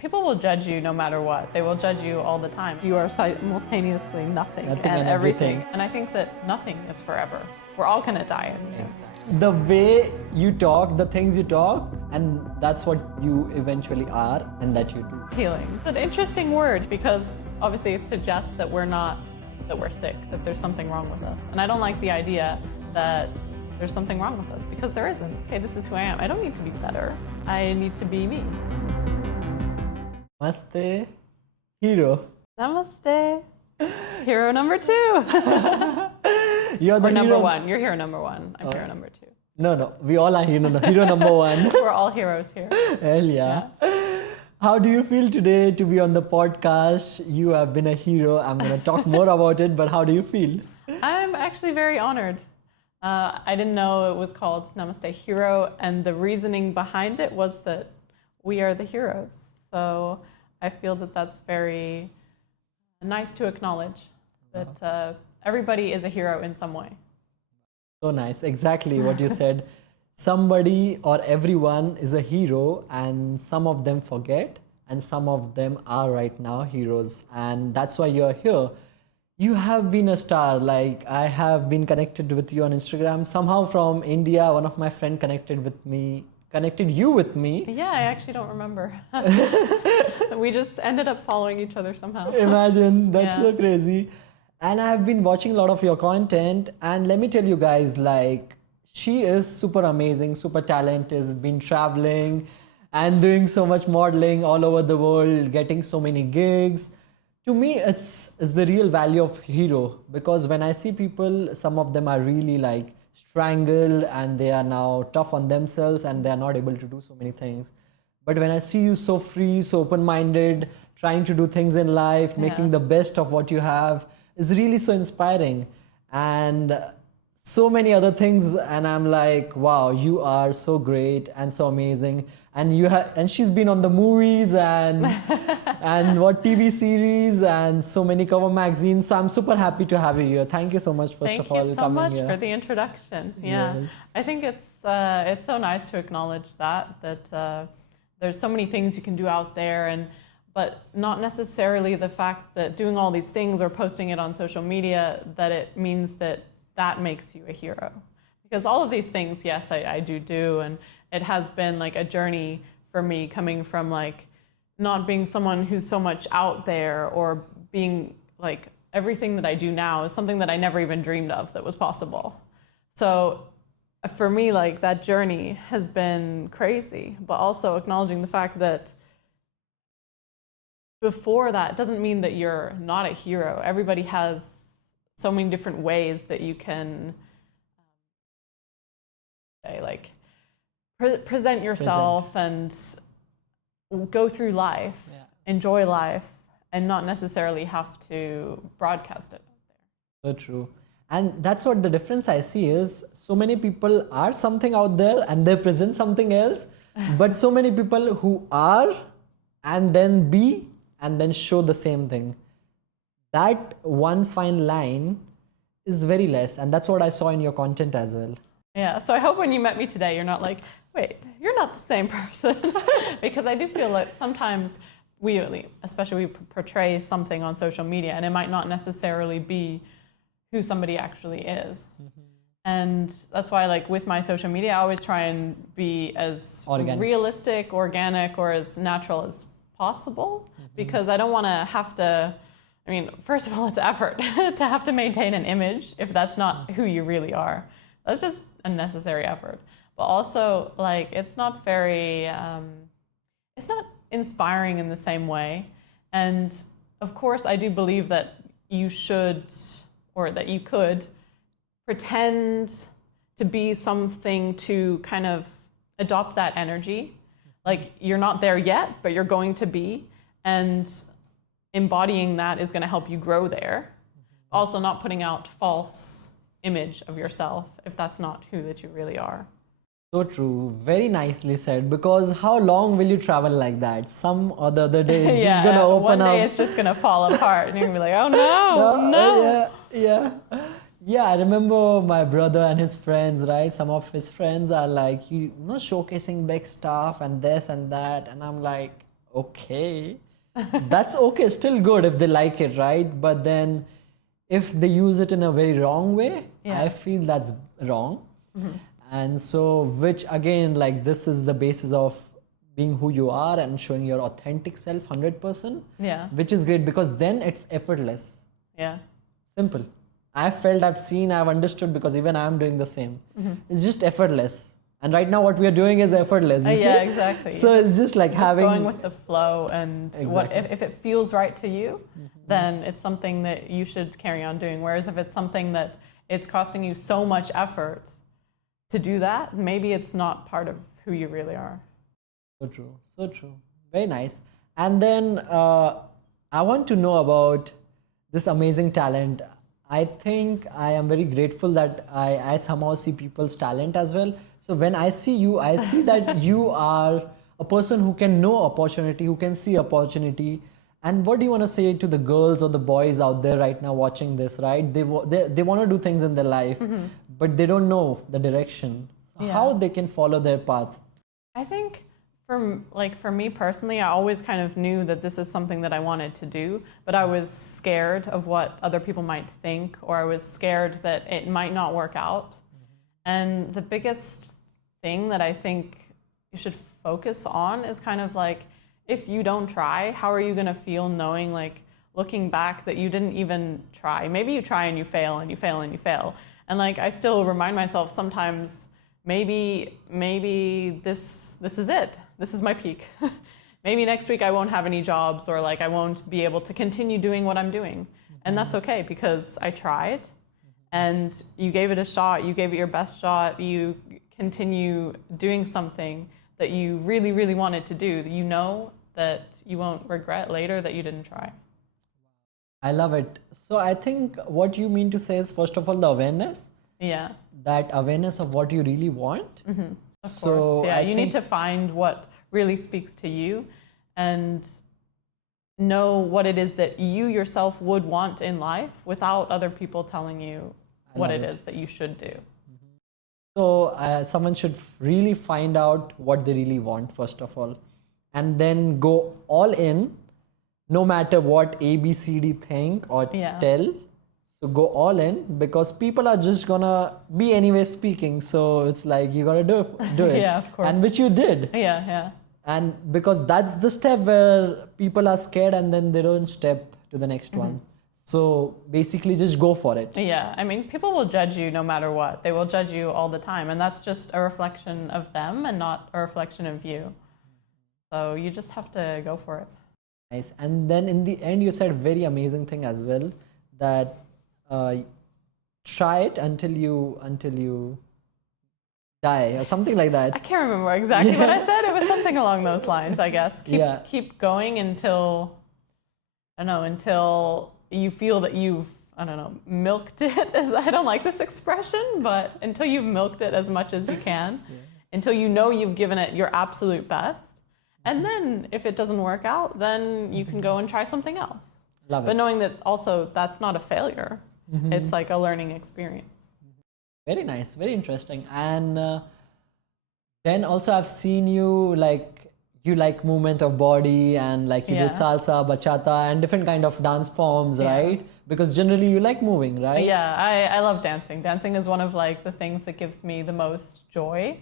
People will judge you no matter what. They will judge you all the time. You are simultaneously nothing and everything. And I think that nothing is forever. We're all gonna die. Exactly. The way you talk, the things you talk, and that's what you eventually are and that you do. Healing. It's an interesting word because obviously it suggests that we're sick, that there's something wrong with us. And I don't like the idea that there's something wrong with us because there isn't. Okay, this is who I am. I don't need to be better. I need to be me. Namaste Hero. Namaste. Hero number 2. You're the or number hero. 1. You're hero number 1. I'm hero number 2. No. We all are hero number 1. We're all heroes here. Hell yeah. How do you feel today to be on the podcast? You have been a hero. I'm going to talk more about it, but how do you feel? I'm actually very honored. I didn't know it was called Namaste Hero, and the reasoning behind it was that we are the heroes. So I feel that that's very nice to acknowledge that everybody is a hero in some way. So nice. Exactly what you said. Somebody or everyone is a hero, and some of them forget, and some of them are right now heroes. And that's why you're here. You have been a star. Like, I have been connected with you on Instagram. Somehow from India, one of my friends connected you with me. Yeah, I actually don't remember. We just ended up following each other somehow. Imagine, that's so crazy. And I've been watching a lot of your content, and let me tell you guys, like, she is super amazing, super talented, has been traveling and doing so much modeling all over the world, getting so many gigs. To me, it's the real value of hero, because when I see people, some of them are really like strangled and they are now tough on themselves and they are not able to do so many things. But when I see you so free, so open-minded, trying to do things in life, making the best of what you have, is really so inspiring. And so many other things, and I'm like, wow, you are so great and so amazing. And she's been on the movies and and what TV series and so many cover magazines. So I'm super happy to have you here. Thank you so much first of all. Thank you so much for the introduction. Yeah, yes. I think it's so nice to acknowledge that there's so many things you can do out there, but not necessarily the fact that doing all these things or posting it on social media that it means that makes you a hero. Because all of these things, yes, I do, and it has been like a journey for me, coming from like not being someone who's so much out there, or being like everything that I do now is something that I never even dreamed of that was possible. So for me, like, that journey has been crazy, but also acknowledging the fact that before that doesn't mean that you're not a hero. Everybody has so many different ways that you can say, like, present yourself and go through life, enjoy life, and not necessarily have to broadcast it out there. So true. And that's what the difference I see is, so many people are something out there and they present something else, but so many people who are and then be and then show the same thing. That one fine line is very less, and that's what I saw in your content as well. Yeah, so I hope when you met me today, you're not like, wait, you're not the same person. Because I do feel like sometimes especially we portray something on social media, and it might not necessarily be who somebody actually is. Mm-hmm. And that's why, like, with my social media, I always try and be as realistic, organic, or as natural as possible, because I don't want to have to, I mean, first of all, it's effort to have to maintain an image if that's not who you really are. That's just unnecessary effort. But also, like, it's not very, it's not inspiring in the same way. And of course, I do believe that you should, or that you could, pretend to be something to kind of adopt that energy. Like, you're not there yet, but you're going to be. And embodying that is going to help you grow there. Also, not putting out false image of yourself if that's not who that you really are. So true. Very nicely said. Because how long will you travel like that? Some or the other day it's just going to open up. One day it's just going to fall apart and you're going to be like, oh no. Yeah, I remember my brother and his friends, right? Some of his friends are like, showcasing big stuff and this and that. And I'm like, Okay. That's okay, still good if they like it, right? But then if they use it in a very wrong way, Yeah. I feel that's wrong. And so, which again, like this is the basis of being who you are and showing your authentic self 100%, Yeah. which is great because then it's effortless. Yeah. Simple. I've felt, I've seen, I've understood because even I'm doing the same. It's just effortless. And right now, what we are doing is effortless. You Yeah, see? exactly. So it's just like Just having. going with the flow, and what Exactly. if it feels right to you, then it's something that you should carry on doing. Whereas if it's something that it's costing you so much effort to do that, maybe it's not part of who you really are. So true, so true. Very nice. And then I want to know about this amazing talent. I think I am very grateful that I somehow see people's talent as well. So when I see you, I see that you are a person who can know opportunity, who can see opportunity. And what do you want to say to the girls or the boys out there right now watching this, right? They want to do things in their life, but they don't know the direction. So Yeah. how they can follow their path? I think for me personally, I always kind of knew that this is something that I wanted to do, but I was scared of what other people might think, or I was scared that it might not work out. And the biggest thing that I think you should focus on is kind of like, if you don't try, how are you going to feel knowing, like, looking back that you didn't even try? Maybe you try and you fail and you fail and you fail. And like, I still remind myself sometimes, maybe this is it. This is my peak. Maybe next week I won't have any jobs, or like I won't be able to continue doing what I'm doing. And that's okay, because I tried and you gave it a shot. You gave it your best shot. You continue doing something that you really, really wanted to do. You know that you won't regret later that you didn't try. I love it. So I think what you mean to say is, first of all, the awareness, Yeah, that awareness of what you really want. of So course. Yeah, I you need think- to find what really speaks to you and know what it is that you yourself would want in life without other people telling you what love it it. is that you should do. So someone should really find out what they really want, first of all, and then go all in, no matter what A, B, C, D think or Yeah. tell. So go all in, because people are just gonna be anyway speaking. So it's like you gotta do it. Yeah, of course. And which you did. Yeah, yeah. And because that's the step where people are scared and then they don't step to the next one. So basically just go for it. Yeah, I mean, people will judge you no matter what. They will judge you all the time, and that's just a reflection of them and not a reflection of you. So you just have to go for it. Nice. And then in the end, you said very amazing thing as well, that try it until you die or something like I that. can't remember exactly what I said. It was something along those lines, I guess. Keep going until, I don't know, until you feel that you've, I don't know, milked it. I don't like this expression, but until you've milked it as much as you can, until you know you've given it your absolute best. And then if it doesn't work out, then you can go and try something else. Love But it. knowing that also that's not a failure. It's like a learning experience. Very nice, very interesting. And then also I've seen you like movement of body, and like you do Yeah. salsa, bachata, and different kind of dance forms, Yeah. right? Because generally you like moving, right? Yeah, I love dancing. Dancing is one of like the things that gives me the most joy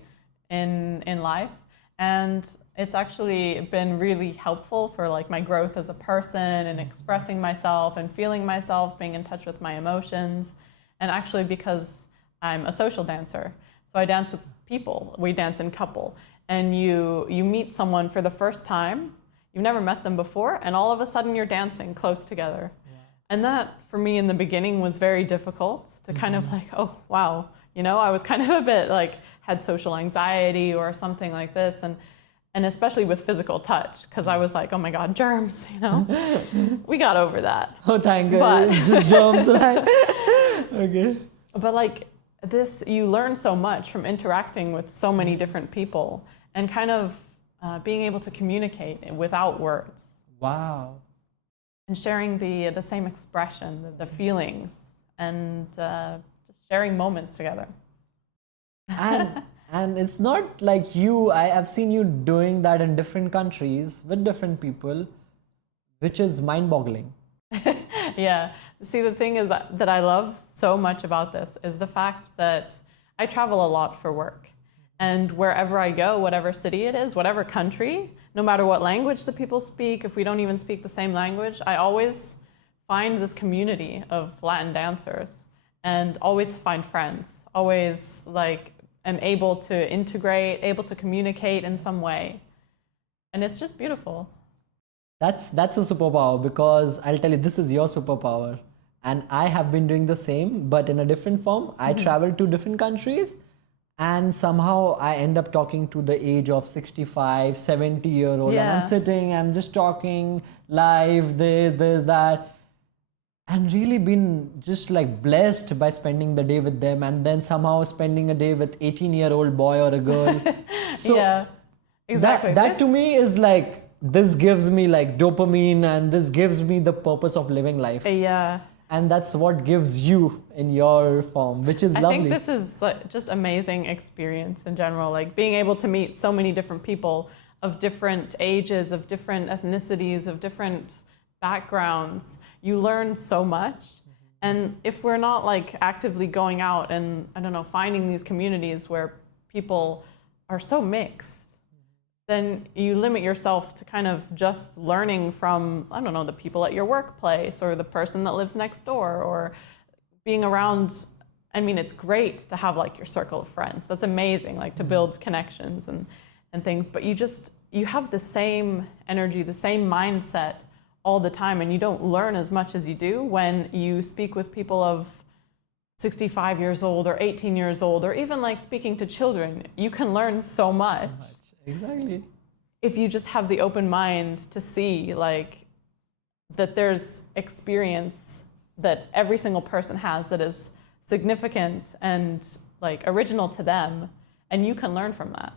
in life. And it's actually been really helpful for like my growth as a person and expressing myself and feeling myself, being in touch with my emotions. And actually, because I'm a social dancer, so I dance with people. We dance in couple, and you meet someone for the first time. You've never met them before, and all of a sudden you're dancing close together. And that, for me, in the beginning was very difficult to kind of like, oh, wow. You know, I was kind of a bit like, had social anxiety or something like this. And especially with physical touch, because I was like, oh my God, germs, you know? We got over that. Oh, thank But- God. Just germs, right? Okay. But like this, you learn so much from interacting with so many different people and kind of being able to communicate without words. Wow. And sharing the same expression, the feelings, and just sharing moments together. And And it's not like I've seen you doing that in different countries with different people, which is mind-boggling. Yeah. See, the thing is that I love so much about this is the fact that I travel a lot for work. And wherever I go, whatever city it is, whatever country, no matter what language the people speak, if we don't even speak the same language, I always find this community of Latin dancers and always find friends, always like am able to integrate, able to communicate in some way. And it's just beautiful. That's a superpower, because I'll tell you, this is your superpower. And I have been doing the same, but in a different form. I travel to different countries, and somehow I end up talking to the age of 65, 70-year-old. Yeah. And I'm sitting, I'm just talking live, this, that. And really been just like blessed by spending the day with them, and then somehow spending a day with 18-year-old boy or a girl. So yeah, exactly. That to me is like, this gives me like dopamine, and this gives me the purpose of living life. Yeah. And that's what gives you in your form, which is lovely. I think this is like just amazing experience in general, like being able to meet so many different people of different ages, of different ethnicities, of different backgrounds. You learn so much. And if we're not like actively going out and, I don't know, finding these communities where people are so mixed, then you limit yourself to kind of just learning from, I don't know, the people at your workplace or the person that lives next door, or being around. I mean, it's great to have like your circle of friends. That's amazing, like to build connections and things, but you have the same energy, the same mindset all the time, and you don't learn as much as you do when you speak with people of 65 years old or 18 years old, or even like speaking to children. You can learn so much. Exactly. If you just have the open mind to see like that there's experience that every single person has that is significant and like original to them, and you can learn from that.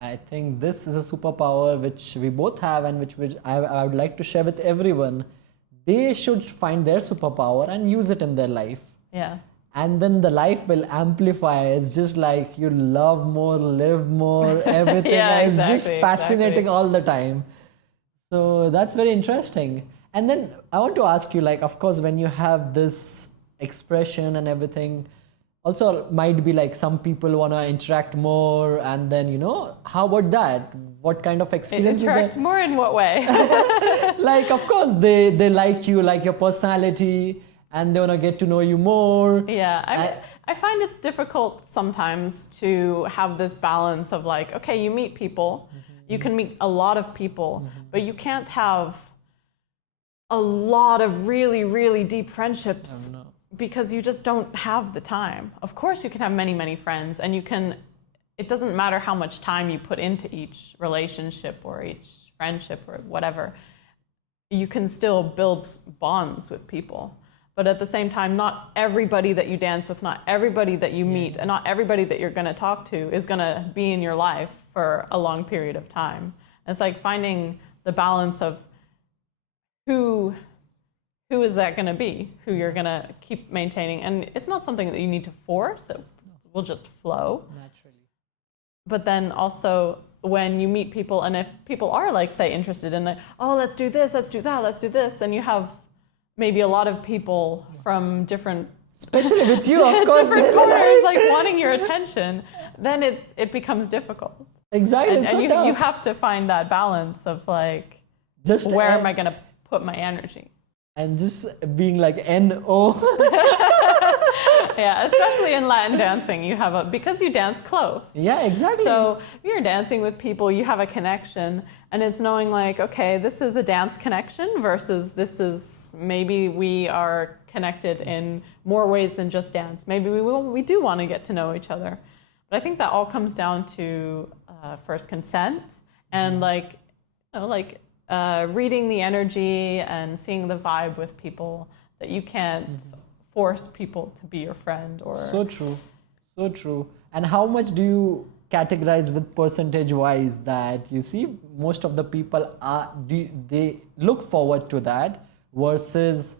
I think this is a superpower which we both have, and which I would like to share with everyone. They should find their superpower and use it in their life. Yeah. And then the life will amplify. It's just like you love more, live more, everything. Yeah, It's exactly, just fascinating all the time. So that's very interesting. And then I want to ask you, like, of course, when you have this expression and everything, also might be like some people want to interact more, and then, how about that? What kind of experience? Interact more in what way? Like, of course, they like you, like your personality, and they want to get to know you more. Yeah, I find it's difficult sometimes to have this balance of like, okay, you meet people, you can meet a lot of people, but you can't have a lot of really, really deep friendships because you just don't have the time. Of course, you can have many, many friends, and it doesn't matter how much time you put into each relationship or each friendship or whatever, you can still build bonds with people. But at the same time, not everybody that you dance with, not everybody that you meet, and not everybody that you're going to talk to is going to be in your life for a long period of time. It's like finding the balance of who is that going to be, who you're going to keep maintaining. And it's not something that you need to force. It will just flow. Naturally. But then also when you meet people, and if people are like, say, interested in like, oh, let's do this, let's do that, let's do this, then you have maybe a lot of people from different, especially with you, of course, different corners, like wanting your attention, then it becomes difficult. Exactly. And you have to find that balance of like, just where am I going to put my energy? And just being like N-O. Yeah, especially in Latin dancing, you have because you dance close. Yeah, exactly. So you're dancing with people, you have a connection, and it's knowing like, okay, this is a dance connection versus this is maybe we are connected in more ways than just dance. Maybe we do want to get to know each other. But I think that all comes down to first consent and reading the energy and seeing the vibe with people, that you can't force people to be your friend. Or so true. And how much do you categorize with percentage wise that you see most of the people they look forward to that versus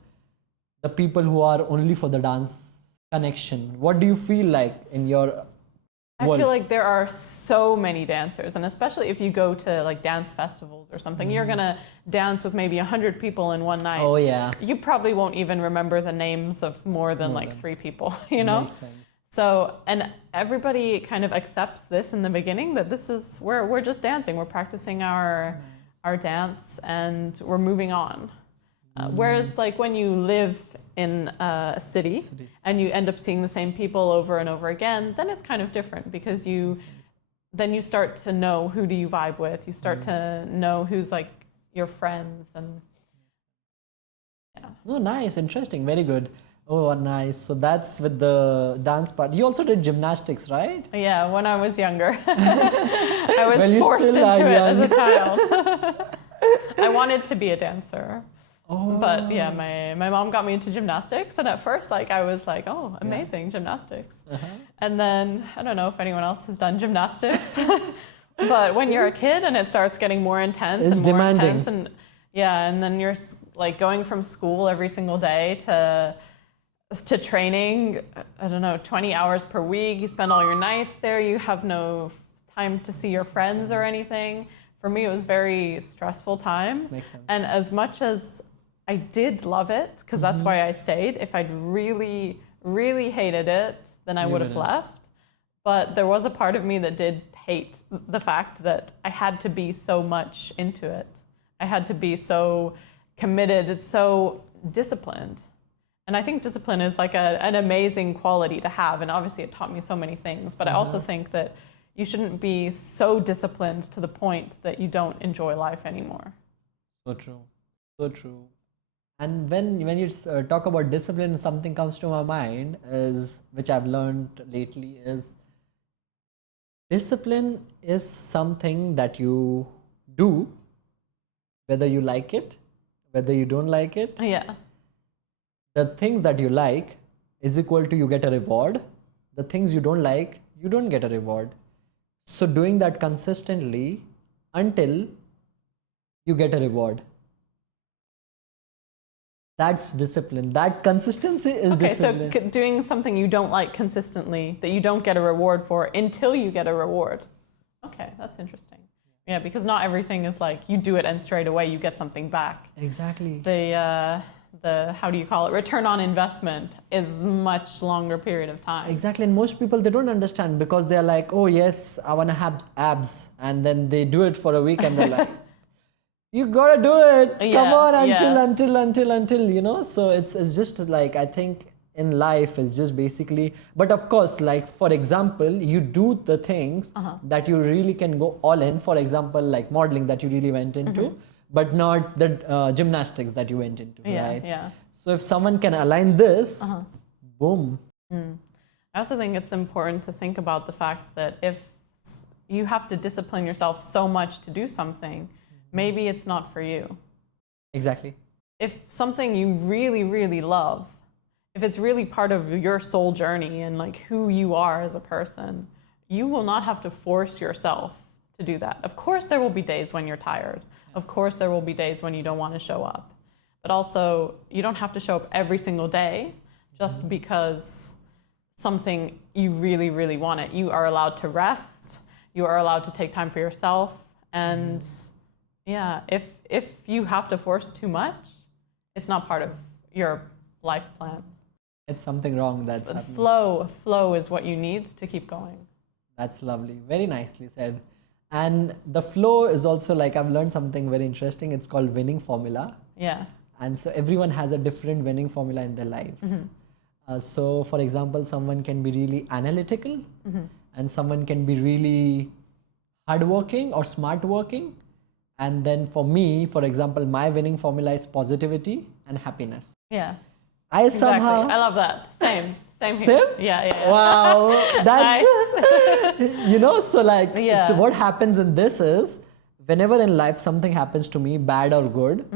the people who are only for the dance connection? What do you feel like in your I world. feel like there are so many dancers, and especially if you go to like dance festivals or something, you're gonna dance with maybe 100 people in one night. Oh yeah. You probably won't even remember the names of more than like 3 people, you know? Makes sense. So, and everybody kind of accepts this in the beginning, that this is where we're just dancing, we're practicing our dance, and we're moving on. Whereas like when you live in a city and you end up seeing the same people over and over again, then it's kind of different, because then you start to know who do you vibe with, you start to know who's like your friends, and yeah. Oh, nice, interesting, very good. Oh, nice. So that's with the dance part. You also did gymnastics, right? Yeah, when I was younger. I was Well, you forced still into are it as a young. child. I wanted to be a dancer. Oh. But yeah, my mom got me into gymnastics, and at first like I was like, oh, amazing, gymnastics. And then I don't know if anyone else has done gymnastics, but when you're a kid and it starts getting more intense It's and more demanding. intense, and yeah, and then you're like going from school every single day to training, I don't know, 20 hours per week, you spend all your nights there, you have no time to see your friends or anything. For me, it was very stressful time. Makes sense. And as much as I did love it, because that's why I stayed. If I'd really, really hated it, then I would have left. But there was a part of me that did hate the fact that I had to be so much into it. I had to be so committed, it's so disciplined. And I think discipline is like an amazing quality to have. And obviously it taught me so many things. But I also think that you shouldn't be so disciplined to the point that you don't enjoy life anymore. So true. So true. And when you talk about discipline, something comes to my mind is, which I've learned lately, is discipline is something that you do, whether you like it, whether you don't like it. Yeah. The things that you like is equal to you get a reward. The things you don't like, you don't get a reward. So doing that consistently until you get a reward. That's discipline. That consistency is discipline. So doing something you don't like consistently, that you don't get a reward for until you get a reward. Okay, that's interesting. Yeah, because not everything is like you do it and straight away you get something back. Exactly. The how do you call it? Return on investment is much longer period of time. Exactly. And most people, they don't understand, because they're like, oh yes, I want to have abs. And then they do it for a week and they're like, you gotta do it. Come on, until, you know. So it's just like, I think in life is just basically, but of course, like for example, you do the things that you really can go all in. For example, like modeling that you really went into, but not the gymnastics that you went into, right? Yeah. So if someone can align this, boom. I also think it's important to think about the fact that if you have to discipline yourself so much to do something, maybe it's not for you. Exactly. If something you really, really love, if it's really part of your soul journey and like who you are as a person, you will not have to force yourself to do that. Of course, there will be days when you're tired. Of course, there will be days when you don't want to show up. But also, you don't have to show up every single day just because something you really, really want it. You are allowed to rest. You are allowed to take time for yourself. And yeah, if you have to force too much, it's not part of your life plan. It's something wrong that's happening. Flow is what you need to keep going. That's lovely. Very nicely said. And the flow is also like, I've learned something very interesting. It's called winning formula. Yeah. And so everyone has a different winning formula in their lives. So for example, someone can be really analytical and someone can be really hardworking or smart working. And then for me, for example, my winning formula is positivity and happiness. Yeah. Somehow... Exactly. I love that. Same here. Same? Yeah. Wow. That's... Nice. You know, so like, Yeah. so what happens in this is, whenever in life something happens to me, bad or good,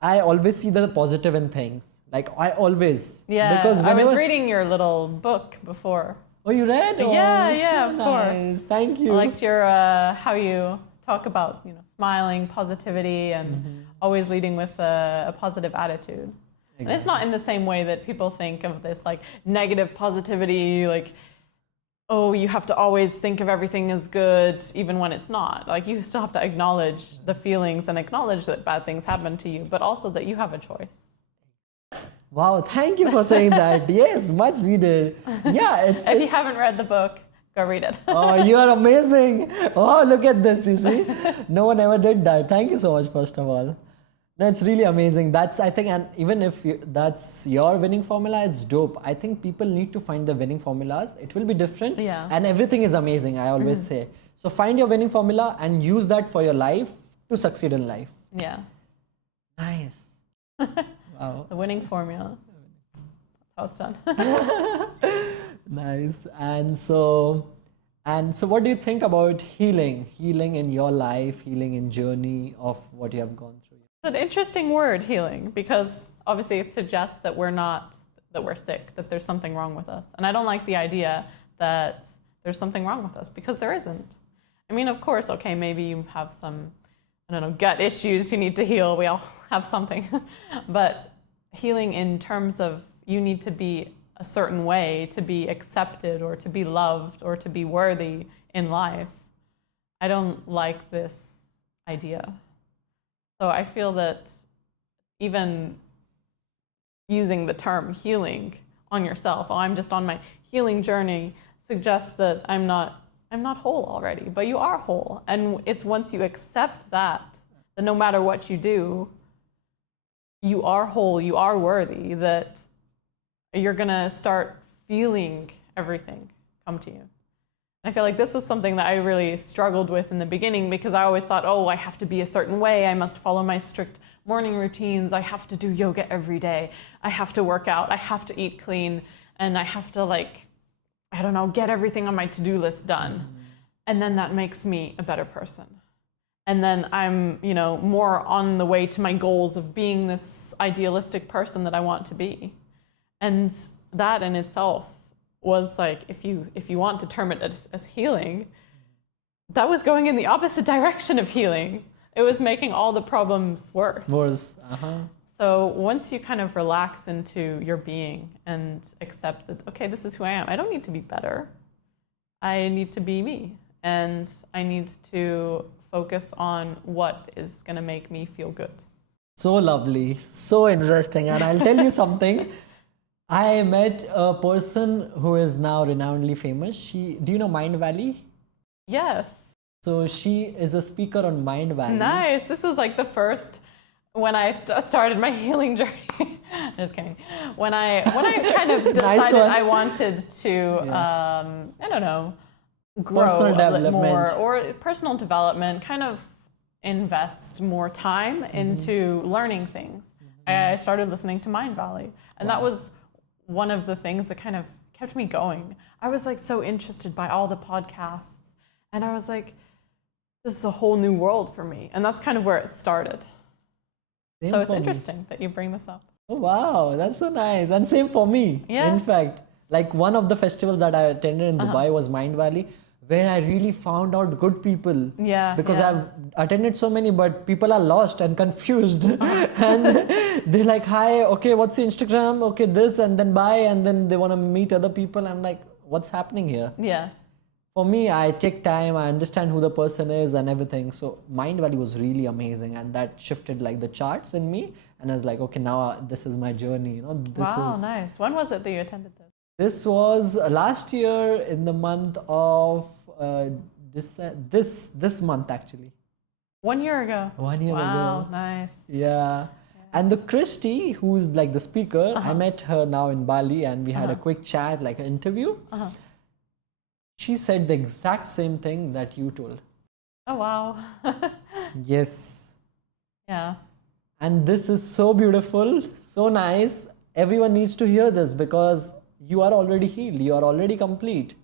I always see the positive in things. Like, I always. Yeah. Because I was whenever... reading your little book before. Oh, you read? Oh, Yeah, so of nice. course. Thank you. I liked your, how you talk about, smiling, positivity, and always leading with a positive attitude. Exactly. And it's not in the same way that people think of this like negative positivity, like oh, you have to always think of everything as good, even when it's not. Like, you still have to acknowledge the feelings and acknowledge that bad things happen to you, but also that you have a choice. Wow, thank you for saying that. Yes, much needed. Yeah, If you haven't read the book, go read it. Oh, you are amazing. Oh, look at this, you see. No one ever did that. Thank you so much, first of all. That's really amazing. That's, I think, and even if that's your winning formula, it's dope. I think people need to find the winning formulas. It will be different. Yeah. And everything is amazing, I always say. So find your winning formula and use that for your life to succeed in life. Yeah. Nice. Wow. The winning formula. That's how it's done. Nice. And so what do you think about healing in your life, healing in journey of what you have gone through? It's an interesting word, healing, because obviously it suggests that we're sick, that there's something wrong with us. And I don't like the idea that there's something wrong with us, because there isn't. I mean, of course, okay, maybe you have some, I don't know, gut issues you need to heal. We all have something. But healing in terms of you need to be a certain way to be accepted or to be loved or to be worthy in life. I don't like this idea. So I feel that even using the term healing on yourself, oh, I'm just on my healing journey, suggests that I'm not whole already, but you are whole. And it's once you accept that no matter what you do, you are whole, you are worthy, that you're gonna start feeling everything come to you. I feel like this was something that I really struggled with in the beginning, because I always thought, oh, I have to be a certain way. I must follow my strict morning routines. I have to do yoga every day. I have to work out. I have to eat clean. And I have to, like, I don't know, get everything on my to-do list done. And then that makes me a better person. And then I'm, more on the way to my goals of being this idealistic person that I want to be. And that in itself was like, if you want to term it as healing, that was going in the opposite direction of healing. It was making all the problems worse. So once you kind of relax into your being and accept that, okay, this is who I am. I don't need to be better. I need to be me. And I need to focus on what is going to make me feel good. So lovely, so interesting. And I'll tell you something. I met a person who is now renownedly famous. Do you know Mind Valley? Yes. So she is a speaker on Mind Valley. Nice. This was like the first, when I started my healing journey. Just kidding. When I kind of decided I wanted to, I don't know, grow a bit more, or personal development, kind of invest more time into learning things. I started listening to Mind Valley, and that was one of the things that kind of kept me going. I was like so interested by all the podcasts, and I was like, this is a whole new world for me. And that's kind of where it started. So it's interesting that you bring this up. Oh, wow, that's so nice. And same for me. Yeah. In fact, like one of the festivals that I attended in Dubai was Mind Valley, where I really found out good people. Yeah. Because I've attended so many, but people are lost and confused. And they're like, hi, okay, what's your Instagram? Okay, this, and then bye. And then they want to meet other people. I'm like, what's happening here? Yeah. For me, I take time, I understand who the person is and everything. So Mind Valley was really amazing, and that shifted like the charts in me. And I was like, okay, now this is my journey. Nice. When was it that you attended this? This was last year in the month of this month actually. 1 year ago. 1 year ago. Wow, nice. Yeah. And the Christy, who's like the speaker, I met her now in Bali, and we had a quick chat, like an interview. She said the exact same thing that you told. Oh, wow. Yes. Yeah. And this is so beautiful, so nice. Everyone needs to hear this, because you are already healed. You are already complete.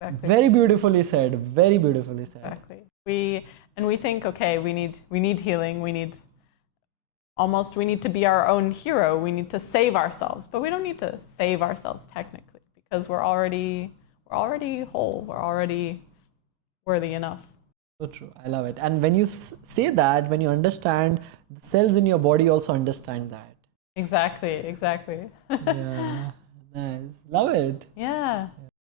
Exactly. Very beautifully said. Very beautifully said. Exactly. We think, okay, we need healing. We need to be our own hero. We need to save ourselves, but we don't need to save ourselves technically, because we're already whole. We're already worthy enough. So true. I love it. And when you say that, when you understand, the cells in your body also understand that. Exactly. Yeah. Nice. Love it. Yeah.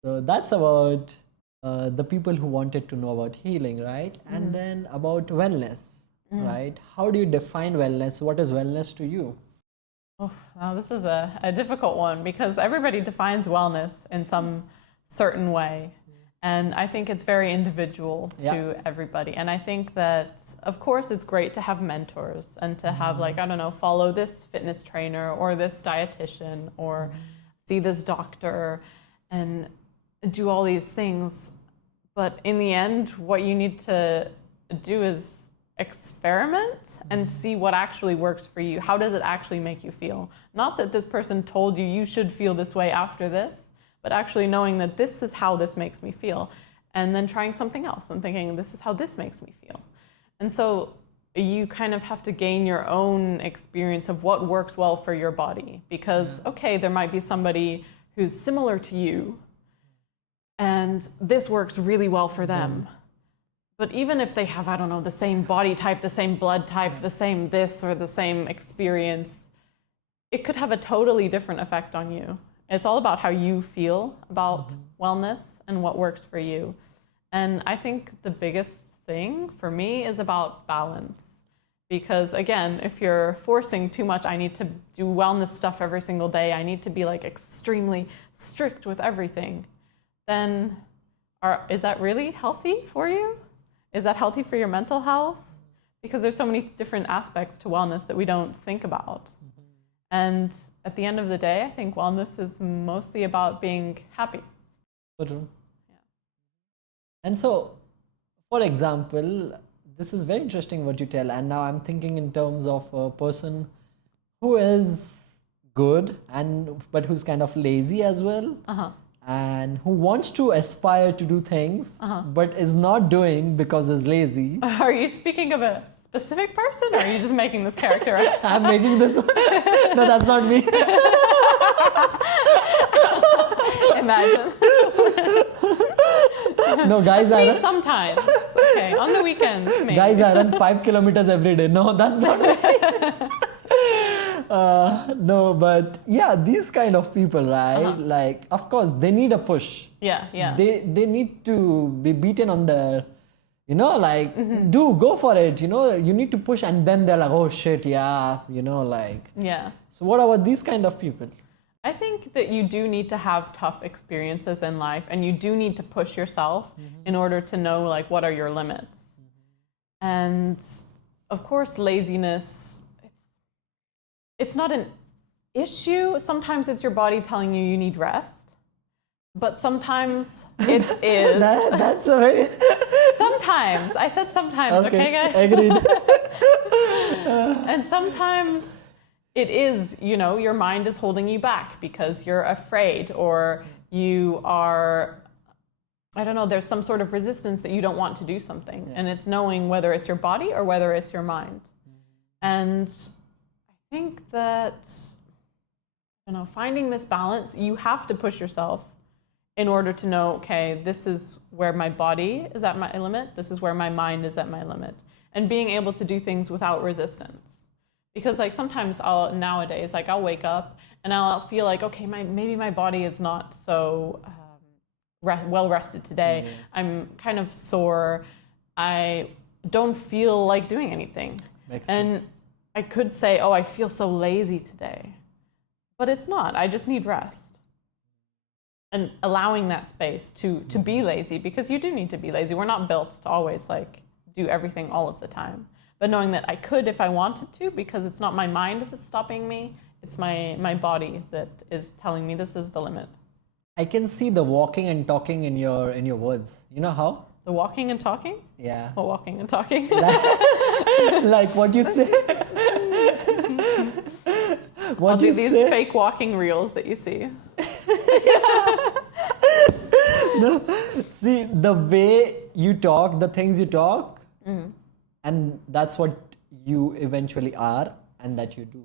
So that's about the people who wanted to know about healing, right? And then about wellness, right? How do you define wellness? What is wellness to you? Oh, wow, this is a difficult one because everybody defines wellness in some certain way. And I think it's very individual to everybody. And I think that, of course, it's great to have mentors and to have, like, I don't know, follow this fitness trainer or this dietitian or see this doctor and do all these things. But in the end, what you need to do is experiment and see what actually works for you. How does it actually make you feel? Not that this person told you you should feel this way after this, but actually knowing that this is how this makes me feel, and then trying something else and thinking this is how this makes me feel. And so you kind of have to gain your own experience of what works well for your body, because okay, there might be somebody who's similar to you and this works really well for them. But even if they have, I don't know, the same body type, the same blood type, the same this or the same experience, it could have a totally different effect on you. It's all about how you feel about wellness and what works for you. And I think the biggest thing for me is about balance. Because again, if you're forcing too much, I need to do wellness stuff every single day, I need to be like extremely strict with everything, then is that really healthy for you? Is that healthy for your mental health? Because there's so many different aspects to wellness that we don't think about. And at the end of the day, I think wellness is mostly about being happy. So true. Yeah. And so, for example, this is very interesting what you tell. And now I'm thinking in terms of a person who is good but who's kind of lazy as well. And who wants to aspire to do things but is not doing because is lazy. Are you speaking of a specific person, or are you just making this character up? I'm making this. No, that's not me. Imagine. No, guys, Me sometimes. Okay, on the weekends, maybe. Guys, I run 5 kilometers every day. No, that's not me. No, but yeah, these kind of people, right? Like, of course, they need a push. Yeah. They need to be beaten on their, go for it. You need to push, and then they're like, oh shit, yeah, Yeah. So what about these kind of people? I think that you do need to have tough experiences in life, and you do need to push yourself in order to know, like, what are your limits. And of course, laziness, it's not an issue. Sometimes it's your body telling you need rest, but sometimes it is. That's a very... Sometimes. I said sometimes, okay guys? Agreed. And sometimes it is, your mind is holding you back because you're afraid, or you are, I don't know, there's some sort of resistance that you don't want to do something. And it's knowing whether it's your body or whether it's your mind. And I think that, finding this balance, you have to push yourself in order to know, okay, this is where my body is at my limit, this is where my mind is at my limit, and being able to do things without resistance. Because like sometimes nowadays, like I'll wake up and I'll feel like, okay, maybe my body is not so well rested today. I'm kind of sore. I don't feel like doing anything. Makes and sense. I could say, oh, I feel so lazy today. But it's not. I just need rest. And allowing that space to be lazy, because you do need to be lazy. We're not built to always like do everything all of the time. But knowing that I could if I wanted to, because it's not my mind that's stopping me, it's my body that is telling me this is the limit. I can see the walking and talking in your words. You know how? The walking and talking? Yeah. Well, walking and talking. Like what you say. I'll do these fake walking reels that you see. No, see, the way you talk, the things you talk, and that's what you eventually are and that you do.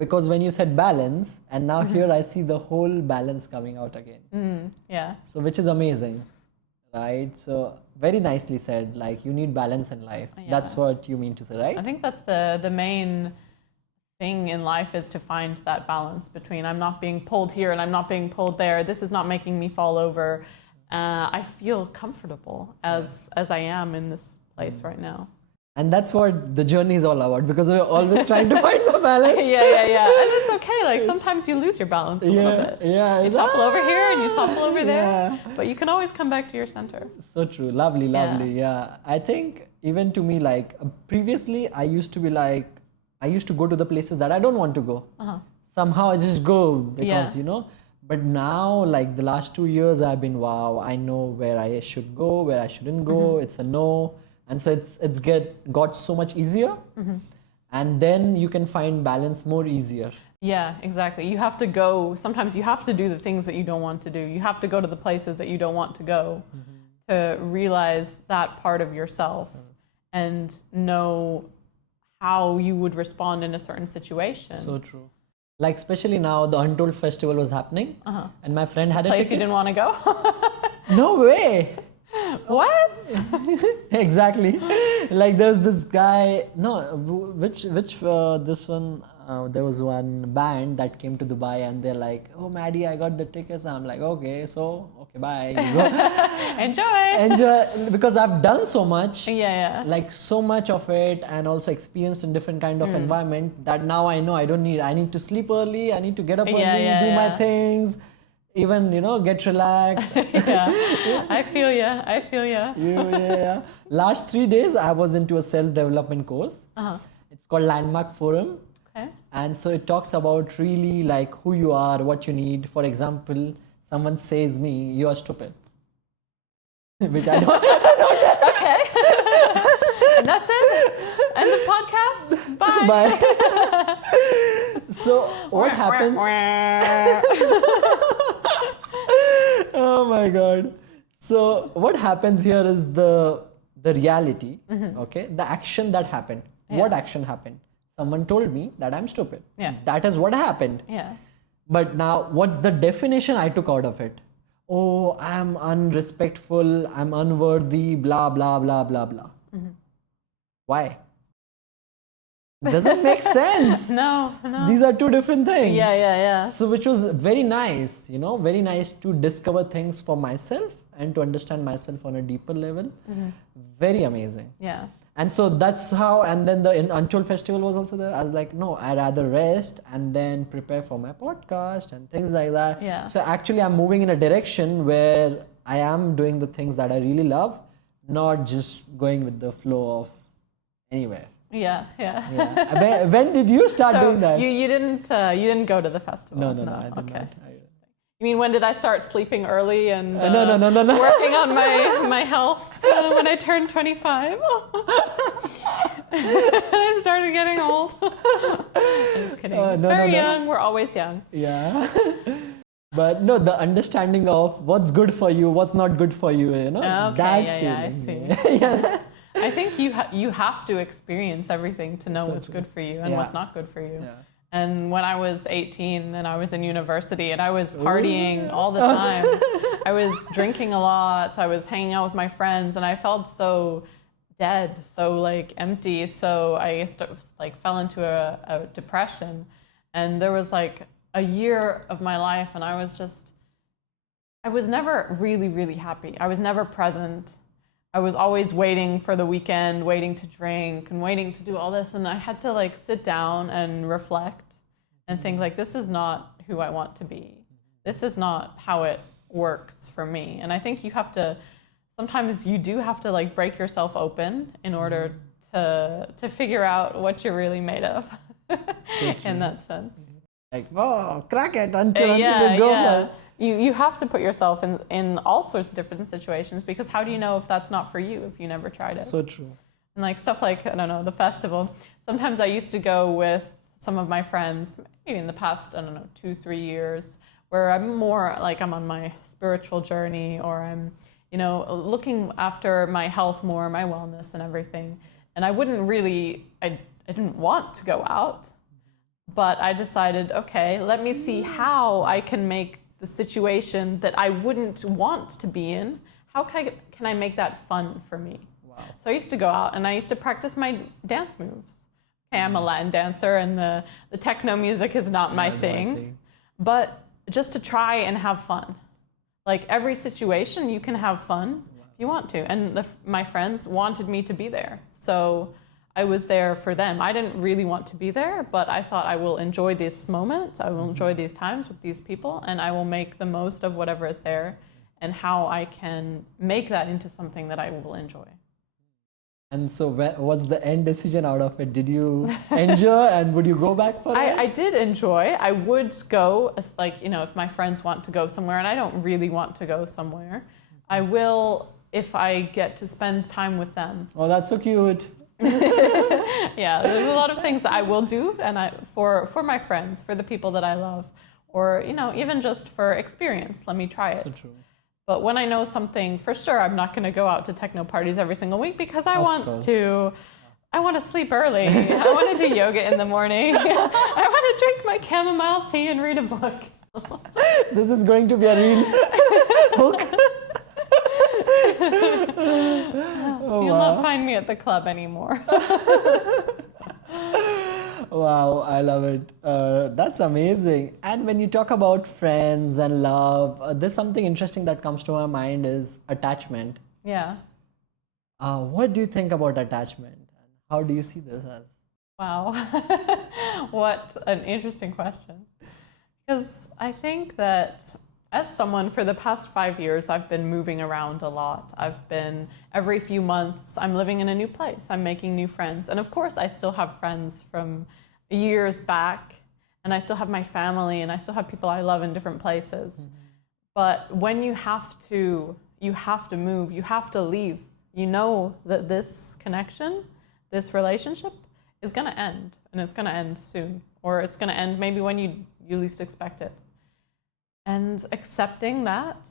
Because when you said balance, and now here I see the whole balance coming out again. Yeah. So which is amazing, right? So very nicely said, like you need balance in life. Yeah. That's what you mean to say, right? I think that's the main thing in life is to find that balance between I'm not being pulled here and I'm not being pulled there. This is not making me fall over. I feel comfortable as I am in this place right now. And that's what the journey is all about, because we're always trying to find the balance. Yeah. And it's okay. Like sometimes you lose your balance a little bit. Yeah. You topple over here and you topple over there. But you can always come back to your center. So true. Lovely. Yeah. I think even to me, like previously I used to go to the places that I don't want to go. Somehow I just go because, but now like the last 2 years I've been, wow, I know where I should go, where I shouldn't go. It's a no. And so it's got so much easier, and then you can find balance more easier. Yeah, exactly. You have to go. Sometimes you have to do the things that you don't want to do. You have to go to the places that you don't want to go to realize that part of yourself and know how you would respond in a certain situation. So true. Like especially now, the Untold Festival was happening, and my friend had a place ticket. You didn't want to go. No way. What? Exactly. Like there's this guy. No, which this one. There was one band that came to Dubai, and they're like, "Oh, Maddy, I got the tickets." I'm like, "Okay, bye." You go. Enjoy, because I've done so much. Yeah. Like so much of it, and also experienced in different kind of environment that now I know I need to sleep early. I need to get up early, do my things. Even get relaxed. I feel ya. Yeah. Last 3 days I was into a self-development course. It's called Landmark Forum. Okay. And so it talks about really like who you are, what you need. For example, someone says me, you are stupid, which I don't. Okay. And that's it. End of podcast. Bye. So what happens? Oh my God. So what happens here is the reality, okay? The action that happened. What action happened? Someone told me that I'm stupid. Yeah. That is what happened. Yeah. But now what's the definition I took out of it? Oh, I'm unrespectful, I'm unworthy, blah, blah, blah, blah, blah. Why? Doesn't make sense. No. These are two different things. Yeah. So which was very nice, very nice to discover things for myself and to understand myself on a deeper level. Very amazing. Yeah. And so that's how, and then the Untold Festival was also there. I was like, no, I'd rather rest and then prepare for my podcast and things like that. Yeah. So actually I'm moving in a direction where I am doing the things that I really love, not just going with the flow of anywhere. Yeah. When did you start doing that? You didn't go to the festival? No, I did okay. not. You mean when did I start sleeping early and no. working on my health when I turned 25? I started getting old. I'm just kidding. Very young. We're always young. Yeah. But no, the understanding of what's good for you, what's not good for you, Okay, that I see. Yeah. I think you have to experience everything to know what's good for you and what's not good for you. Yeah. And when I was 18 and I was in university and I was partying all the time, I was drinking a lot, I was hanging out with my friends, and I felt so dead, so like empty. So I fell into a depression, and there was like a year of my life, and I was never really, really happy. I was never present. I was always waiting for the weekend, waiting to drink and waiting to do all this. And I had to like sit down and reflect and think like, this is not who I want to be. This is not how it works for me. And I think sometimes you do have to like break yourself open in order to figure out what you're really made of in that sense. Like, oh, crack it until you go for it. You have to put yourself in all sorts of different situations, because how do you know if that's not for you if you never tried it? So true. And like stuff like, I don't know, the festival. Sometimes I used to go with some of my friends, maybe in the past, 2-3 years, where I'm more like I'm on my spiritual journey, or I'm, looking after my health more, my wellness and everything. And I didn't want to go out, but I decided, okay, let me see how I can make the situation that I wouldn't want to be in, how can I make that fun for me? Wow. So I used to go out and I used to practice my dance moves. I'm a Latin dancer and the techno music is not my thing. But just to try and have fun. Like every situation you can have fun if you want to. And my friends wanted me to be there. So I was there for them. I didn't really want to be there, but I thought I will enjoy this moment. I will enjoy these times with these people, and I will make the most of whatever is there and how I can make that into something that I will enjoy. And so what's the end decision out of it? Did you enjoy and would you go back for it? I did enjoy. I would go, like, if my friends want to go somewhere and I don't really want to go somewhere, I will if I get to spend time with them. Oh, that's so cute. Yeah, there's a lot of things that I will do and for my friends, for the people that I love, or, even just for experience. Let me try it. So true. But when I know something, for sure, I'm not going to go out to techno parties every single week because I want to sleep early. I want to do yoga in the morning. I want to drink my chamomile tea and read a book. This is going to be a real hook. You'll not find me at the club anymore. Wow, I love it. That's amazing. And when you talk about friends and love, there's something interesting that comes to my mind is attachment. Yeah. What do you think about attachment? And how do you see this as? Wow. What an interesting question. Because I think that as someone for the past 5 years, I've been moving around a lot. I've been, every few months, I'm living in a new place. I'm making new friends. And of course, I still have friends from years back, and I still have my family, and I still have people I love in different places. Mm-hmm. But when you have to move, you have to leave. You know that this connection, this relationship is going to end, and it's going to end soon, or it's going to end maybe when you least expect it. And accepting that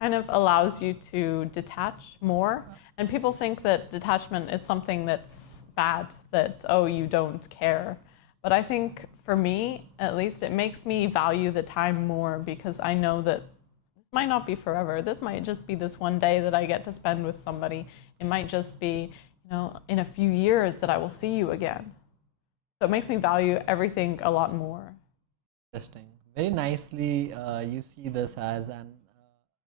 kind of allows you to detach more. And people think that detachment is something that's bad, that, oh, you don't care. But I think for me, at least, it makes me value the time more because I know that this might not be forever. This might just be this one day that I get to spend with somebody. It might just be, in a few years that I will see you again. So it makes me value everything a lot more. Interesting. Very nicely you see this as, and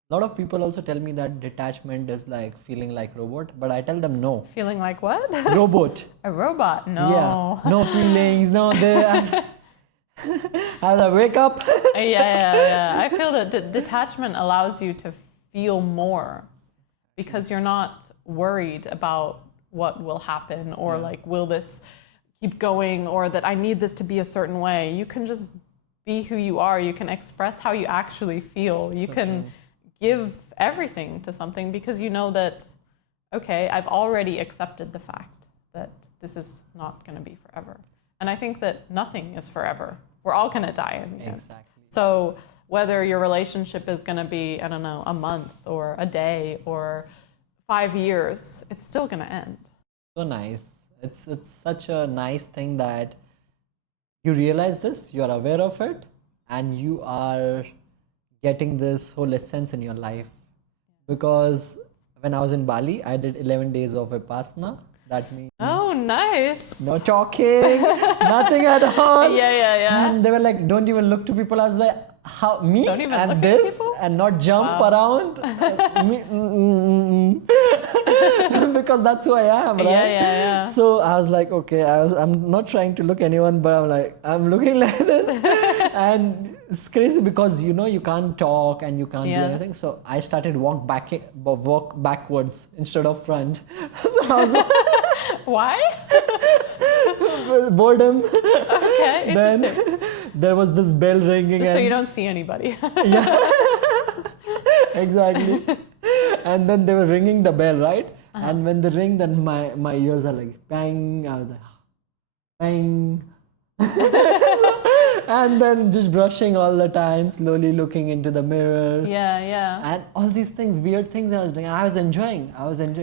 a lot of people also tell me that detachment is like feeling like robot, but I tell them no. Feeling like what? Robot. A robot? No. Yeah. No feelings. No. As I wake up. Yeah. I feel that detachment allows you to feel more because you're not worried about what will happen or like, will this keep going, or that I need this to be a certain way. You can just be who you are. You can express how you actually feel. You can give everything to something because you know that, okay, I've already accepted the fact that this is not going to be forever. And I think that nothing is forever. We're all going to die in the end. Exactly. So whether your relationship is going to be, I don't know, a month or a day or 5 years, it's still going to end. So nice. It's such a nice thing that you realize this, you are aware of it, and you are getting this whole essence in your life. Because when I was in Bali, I did 11 days of Vipassana. That means oh, nice. No talking, nothing at all. Yeah. And they were like, don't even look to people. I was like, how, me don't even and look this, at people? and not jump around? Because that's who I am, right? Yeah. So I was like, okay, I'm not trying to look anyone, but I'm like, I'm looking like this. And it's crazy because, you can't talk and you can't do anything. So I started walk backwards instead of front. So I was why? boredom. Okay, Then interesting. there was this bell ringing. So you don't see anybody. Yeah, exactly. And then they were ringing the bell, right? And when they ring, then my ears are like bang. I was like bang. And then just brushing all the time, slowly looking into the mirror. Yeah. And all these things, weird things I was doing. I was enjoying.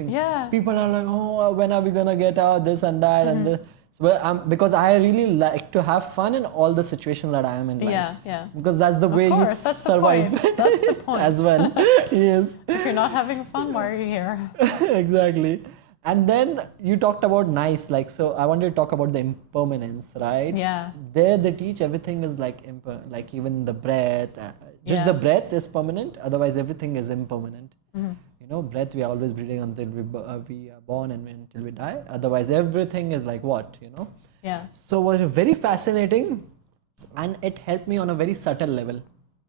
Yeah. People are like, oh, when are we gonna get out? This and that and this. So, because I really like to have fun in all the situations that I am in life. Yeah. Because that's the way you survive. That's the point. As well. Yes. If you're not having fun, why are you here? Exactly. And then you talked about nice, like, so I wanted to talk about the impermanence, right? Yeah. There they teach everything is like, like even the breath, just the breath is permanent, otherwise everything is impermanent. You know, breath, we are always breathing until we are born and until we die. Otherwise everything is like what, you know? Yeah. So it was very fascinating, and it helped me on a very subtle level,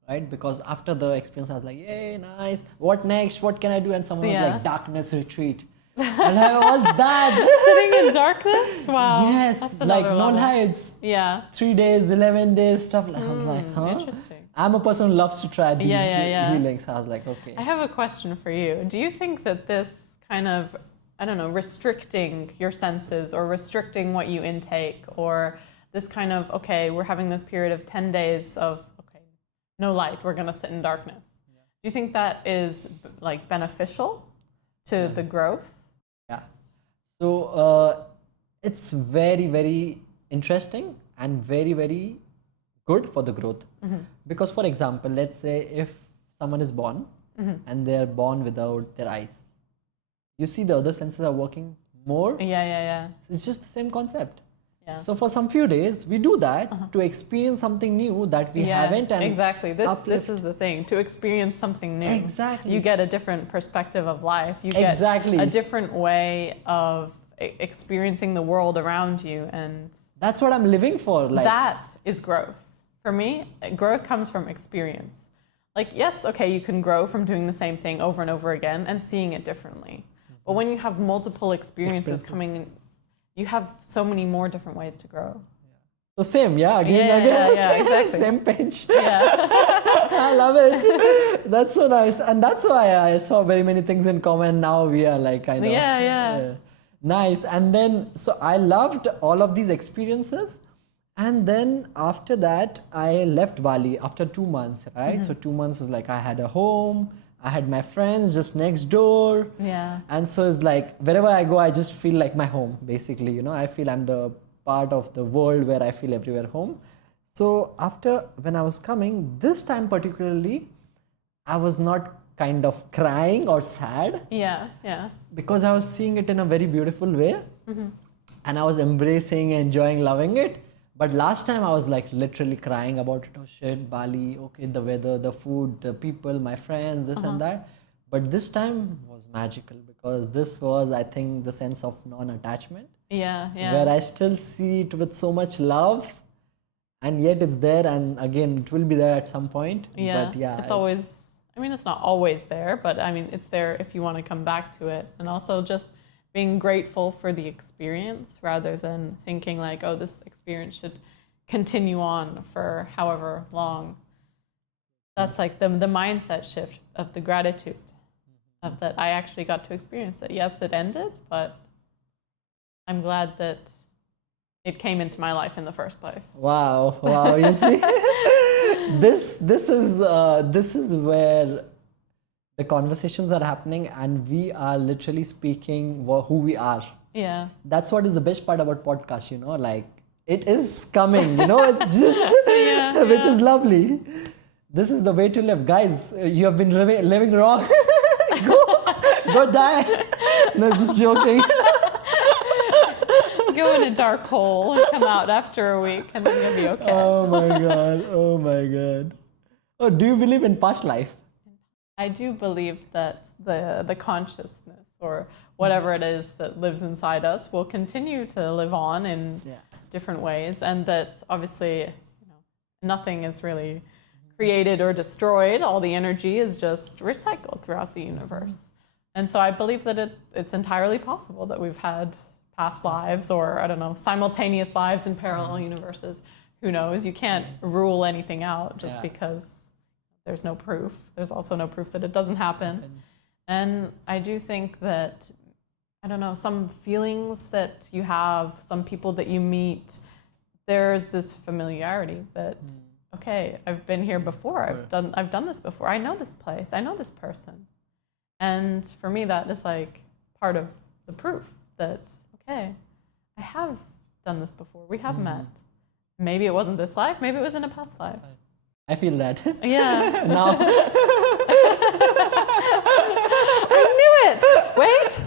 right? Because after the experience, I was like, yay, nice. What next? What can I do? And someone was like, darkness retreat. And I was that. Sitting in darkness? Wow. Yes, like no lights. Yeah. 3 days, 11 days, stuff. I was like, huh? Interesting. I'm a person who loves to try these healings. I was like, okay. I have a question for you. Do you think that this kind of, I don't know, restricting your senses or restricting what you intake, or this kind of, okay, we're having this period of 10 days of, okay, no light, we're going to sit in darkness. Do you think that is like beneficial to the growth? Yeah. So it's very, very interesting and very, very good for the growth. Because for example, let's say if someone is born and they're born without their eyes, you see the other senses are working more. Yeah. It's just the same concept. Yeah. So for some few days, we do that to experience something new that we haven't. And exactly. This is the thing. To experience something new. Exactly. You get a different perspective of life. You get a different way of experiencing the world around you, and that's what I'm living for. Like, that is growth. For me, growth comes from experience. Like, yes, okay, you can grow from doing the same thing over and over again and seeing it differently. But when you have multiple experiences coming in, you have so many more different ways to grow. So same, again, exactly. Same page. Yeah. I love it. That's so nice. And that's why I saw very many things in common. Now we are like, kind of. Nice. And then, so I loved all of these experiences. And then after that, I left Bali after 2 months, right? So 2 months is like I had a home. I had my friends just next door. Yeah. And so it's like wherever I go, I just feel like my home, basically. You know, I feel I'm the part of the world where I feel everywhere home. So after, when I was coming, this time particularly, I was not kind of crying or sad. Yeah. Because I was seeing it in a very beautiful way. And I was embracing, enjoying, loving it. But last time I was like literally crying about it. Oh shit, Bali, okay, the weather, the food, the people, my friends, this and that. But this time was magical because this was, I think, the sense of non-attachment. Yeah. Where I still see it with so much love, and yet it's there, and again, it will be there at some point. Yeah. But it's always, I mean, it's not always there, but I mean, it's there if you want to come back to it. And also just being grateful for the experience rather than thinking like, oh, this experience should continue on for however long. That's like the mindset shift of the gratitude of that I actually got to experience it. Yes, it ended, but I'm glad that it came into my life in the first place. Wow, you see? this is where the conversations are happening, and we are literally speaking who we are. Yeah. That's what is the best part about podcast, you know, like it is coming, you know, it's just, which is lovely. This is the way to live. Guys, you have been living wrong. go die. No, just joking. Go in a dark hole and come out after a week and then you'll be okay. Oh my God. Oh, do you believe in past life? I do believe that the consciousness or whatever it is that lives inside us will continue to live on in different ways, and that obviously nothing is really created or destroyed. All the energy is just recycled throughout the universe. And so I believe that it's entirely possible that we've had past lives, or I don't know, simultaneous lives in parallel universes. Who knows? You can't rule anything out just because there's no proof. There's also no proof that it doesn't happen. And I do think that, I don't know, some feelings that you have, some people that you meet, there's this familiarity that, okay, I've been here before. I've done this before. I know this place. I know this person. And for me, that is like part of the proof that, okay, I have done this before. We have met. Maybe it wasn't this life. Maybe it was in a past life. I feel that. Yeah. Now. I knew it. Wait.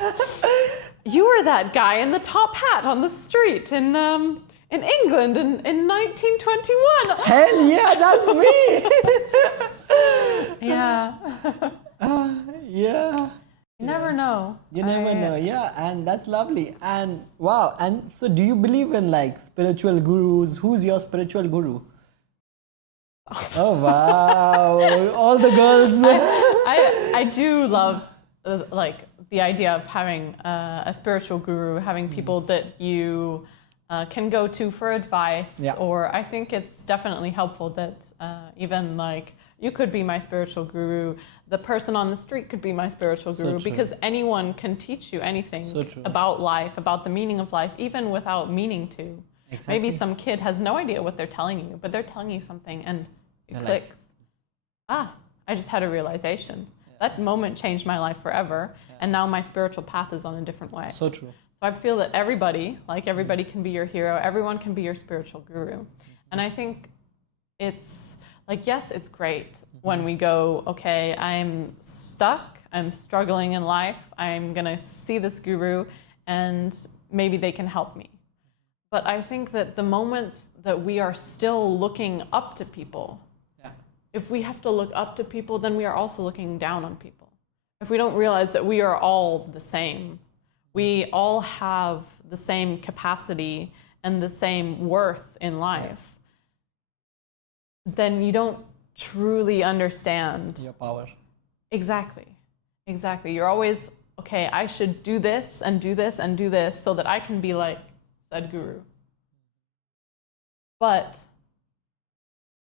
you were that guy in the top hat on the street in England in 1921. Hell yeah, that's me. Yeah. Yeah. You never know. You never know. Yeah, and that's lovely. And wow. And so, do you believe in like spiritual gurus? Who's your spiritual guru? Oh wow! All the girls. I do love like the idea of having a spiritual guru, having people that you can go to for advice. Yeah. Or I think it's definitely helpful that even like you could be my spiritual guru. The person on the street could be my spiritual guru, because anyone can teach you anything about life, about the meaning of life, even without meaning to. Exactly. Maybe some kid has no idea what they're telling you, but they're telling you something and it clicks. Like, I just had a realization. Yeah. That moment changed my life forever, and now my spiritual path is on a different way. So true. So I feel that everybody can be your hero, everyone can be your spiritual guru. And I think it's like, yes, it's great when we go, okay, I'm stuck, I'm struggling in life, I'm gonna see this guru and maybe they can help me. But I think that the moment that we are still looking up to people, if we have to look up to people, then we are also looking down on people. If we don't realize that we are all the same, we all have the same capacity and the same worth in life, then you don't truly understand your power. Exactly. You're always, okay, I should do this and do this and do this so that I can be like Sadhguru. But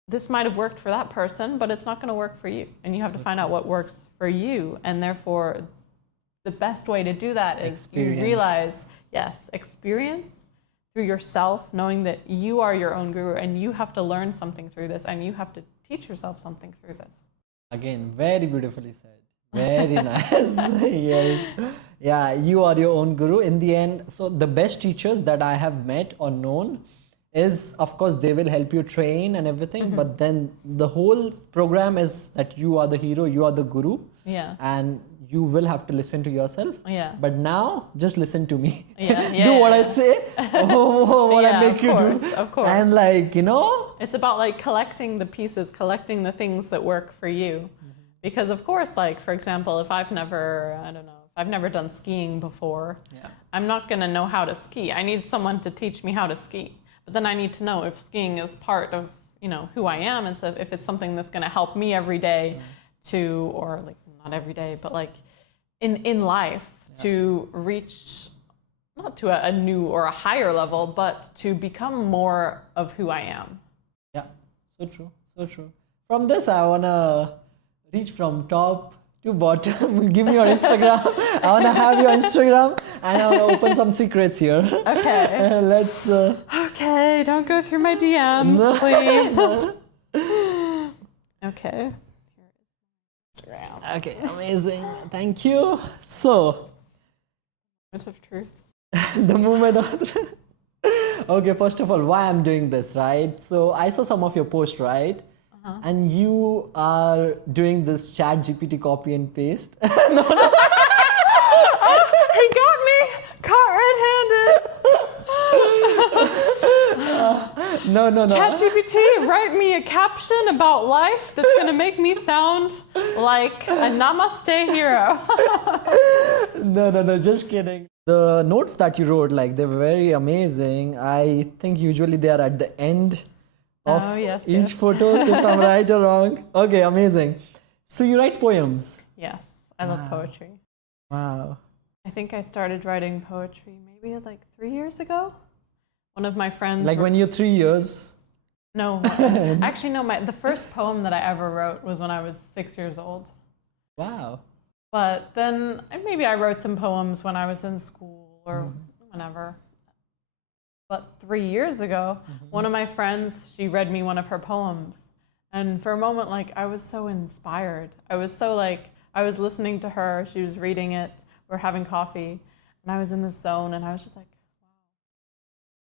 this might have worked for that person, but it's not going to work for you. And you have to find out what works for you. And therefore, the best way to do that is you realize, experience through yourself, knowing that you are your own guru and you have to learn something through this and you have to teach yourself something through this. Again, very beautifully said. Very nice. Yes. Yeah, you are your own guru in the end. So the best teachers that I have met or known is, of course, they will help you train and everything, but then the whole program is that you are the hero, you are the guru. Yeah. And you will have to listen to yourself. Yeah. But now, just listen to me. Yeah. Do what I say, what I make you do. Of course. And like, it's about like collecting the pieces, collecting the things that work for you. Because of course, like, for example, if I've never done skiing before, I'm not going to know how to ski. I need someone to teach me how to ski. But then I need to know if skiing is part of, who I am, and so if it's something that's going to help me every day to, or like not every day, but like in life to reach, not to a new or a higher level, but to become more of who I am. Yeah, so true, so true. From this, I want to reach from top to bottom. Give me your Instagram. I want to have your Instagram and I want to open some secrets here. Okay. Let's... Okay, don't go through my DMs, please. Okay. Instagram. Okay, amazing. Thank you. So... Moment of truth. The moment of truth. Okay, first of all, why I'm doing this, right? So I saw some of your posts, right? And you are doing this chat GPT copy and paste. He got me caught red-handed. No. Chat GPT, write me a caption about life that's going to make me sound like a Namaste Hero. No, just kidding. The notes that you wrote, like, they're very amazing. I think usually they are at the end of each photo, if I'm right or wrong. Okay, amazing. So you write poems? Yes, I love poetry. Wow. I think I started writing poetry maybe like 3 years ago. One of my friends... Like when you're 3 years? No, actually no, the first poem that I ever wrote was when I was 6 years old. Wow. But then maybe I wrote some poems when I was in school or whenever. But 3 years ago, one of my friends, she read me one of her poems. And for a moment, like, I was so inspired. I was so like, I was listening to her, she was reading it, we're having coffee, and I was in this zone, and I was just like,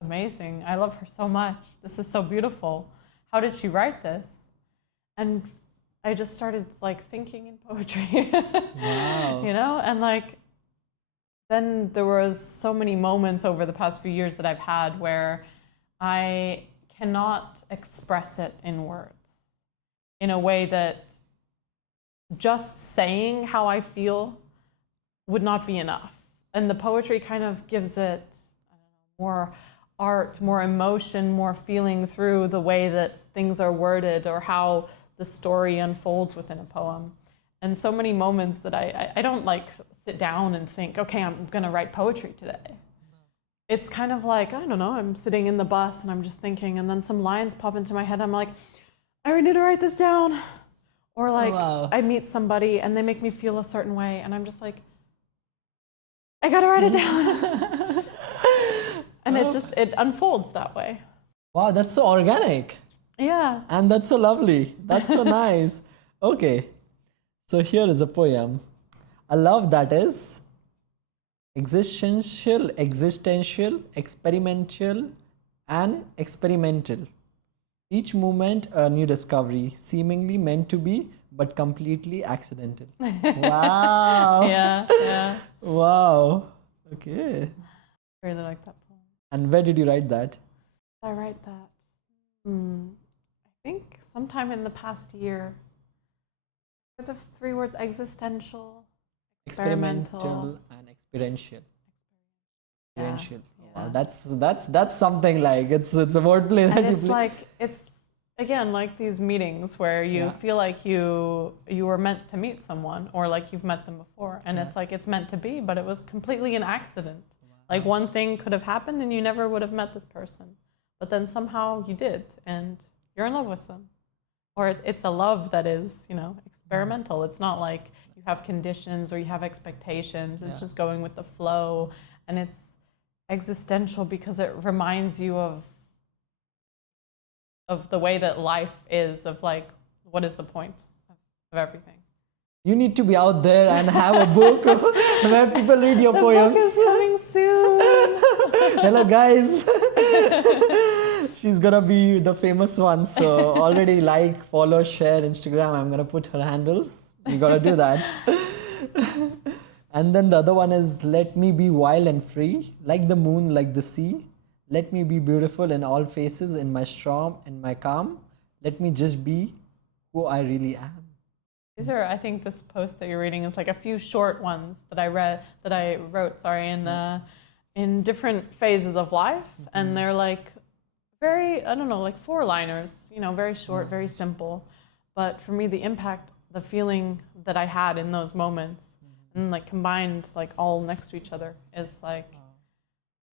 wow, amazing. I love her so much. This is so beautiful. How did she write this? And I just started like thinking in poetry, wow. and like, then there was so many moments over the past few years that I've had where I cannot express it in words in a way that just saying how I feel would not be enough. And the poetry kind of gives it, I don't know, more art, more emotion, more feeling through the way that things are worded or how the story unfolds within a poem. And so many moments that I don't like sit down and think, okay, I'm gonna write poetry today. It's kind of like, I don't know, I'm sitting in the bus and I'm just thinking, and then some lines pop into my head. I'm like, I need to write this down. Or like, Wow. I meet somebody and they make me feel a certain way, and I'm just like, I gotta write it down. And it unfolds that way. Wow, that's so organic. Yeah. And that's so lovely. That's so nice. Okay. So here is a poem. A love that is existential, experimental, and experimental. Each moment a new discovery, seemingly meant to be, but completely accidental. Wow. Yeah. Wow. Okay. I really like that poem. And where did you write that? I write that. I think sometime in the past year. The 3 words: existential, experimental, and experiential. Yeah, Experiential. yeah. Wow, that's something like it's a wordplay that And you it's play. like, it's again like these meetings where you Yeah. feel like you were meant to meet someone, or like you've met them before, and it's like it's meant to be, but it was completely an accident. Like one thing could have happened and you never would have met this person, but then somehow you did, and you're in love with them. Or it's a love that is, experimental. It's not like you have conditions or you have expectations. It's just going with the flow, and it's existential because it reminds you of the way that life is, of like, what is the point of everything? You need to be out there and have a book where people read your poems. The book is coming soon. Hello, guys. She's gonna be the famous one. So already like, follow, share Instagram. I'm gonna put her handles. You gotta do that. And then the other one is, let me be wild and free, like the moon, like the sea. Let me be beautiful in all faces, in my storm, in my calm. Let me just be who I really am. These are, I think this post that you're reading is like a few short ones that I wrote, in different phases of life. And they're like very, I don't know, like 4-liners, very short, very simple. But for me, the impact, the feeling that I had in those moments, and like combined, like all next to each other, is like,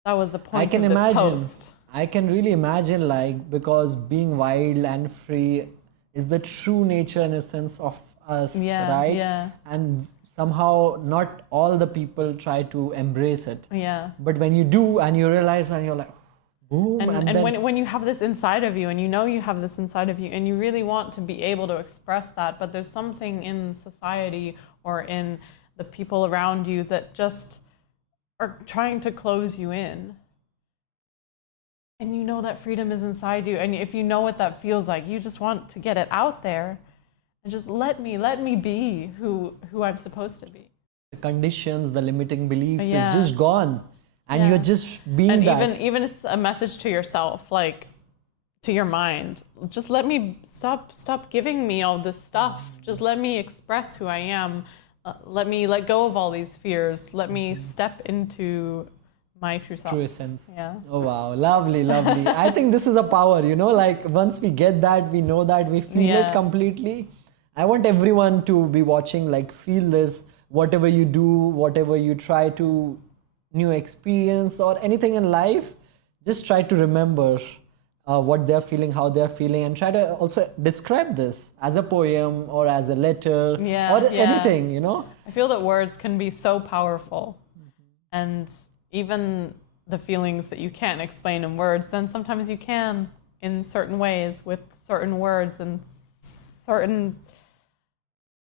that was the point of this post. I can really imagine, like, because being wild and free is the true nature and essence of us, right? Yeah. And somehow not all the people try to embrace it. Yeah. But when you do and you realize, and you're like, boom. And then, when you have this inside of you, and you have this inside of you, and you really want to be able to express that, but there's something in society or in the people around you that just are trying to close you in. And you know that freedom is inside you. And if you know what that feels like, you just want to get it out there and just let me be who I'm supposed to be. the conditions, the limiting beliefs Yeah. is just gone. And Yeah. you're just being And that. even it's a message to yourself, like to your mind. Just let me stop giving me all this stuff. Just let me express who I am. Let me let go of all these fears. Let me step into my true self. True essence. Yeah. Oh wow, lovely, lovely. I think this is a power, like once we get that, we know that, we feel Yeah. it completely. I want everyone to be watching, like feel this, whatever you do, whatever you try to new experience or anything in life, just try to remember what they're feeling, how they're feeling, and try to also describe this as a poem or as a letter Yeah, or yeah. anything, I feel that words can be so powerful. And even the feelings that you can't explain in words, then sometimes you can in certain ways with certain words and certain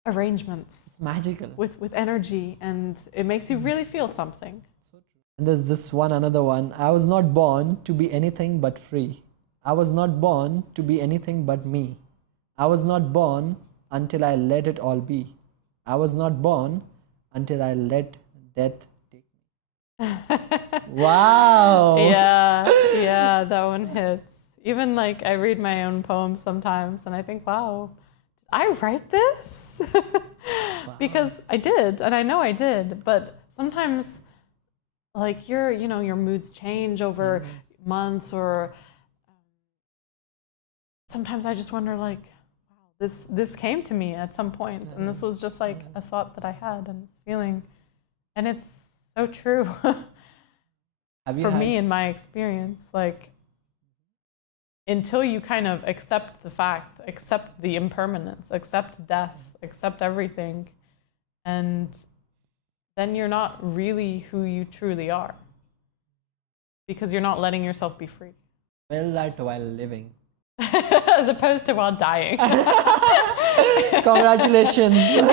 arrangements. It's magical. With energy, and it makes you really feel something. And there's this one, another one. I was not born to be anything but free. I was not born to be anything but me. I was not born until I let it all be. I was not born until I let death take me. Wow. Yeah, that one hits. Even like I read my own poems sometimes and I think, wow, did I write this? Because I did, and I know I did, but sometimes like your moods change over months, or sometimes I just wonder like, wow, this came to me at some point, and this was just like a thought that I had and this feeling, and it's so true. For me, in my experience, like until you kind of accept the fact, accept the impermanence, accept death, accept everything, and then you're not really who you truly are, because you're not letting yourself be free. Well, that while living. As opposed to while dying. Congratulations. In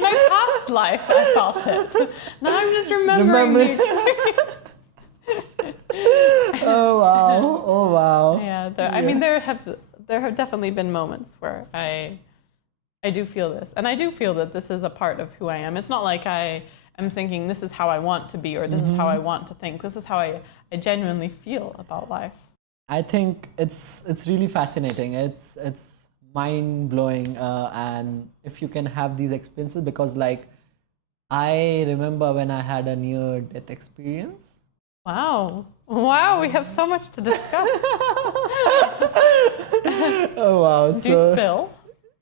my past life, I felt it. Now I'm just remembering the experience. Oh wow! Oh wow! Yeah, I mean, there have definitely been moments where I do feel this, and I do feel that this is a part of who I am. It's not like I am thinking this is how I want to be, or this is how I want to think. This is how I genuinely feel about life. I think it's really fascinating. It's mind blowing, and if you can have these experiences, because like I remember when I had a near death experience. Wow, we have so much to discuss. Oh wow! Do you spill?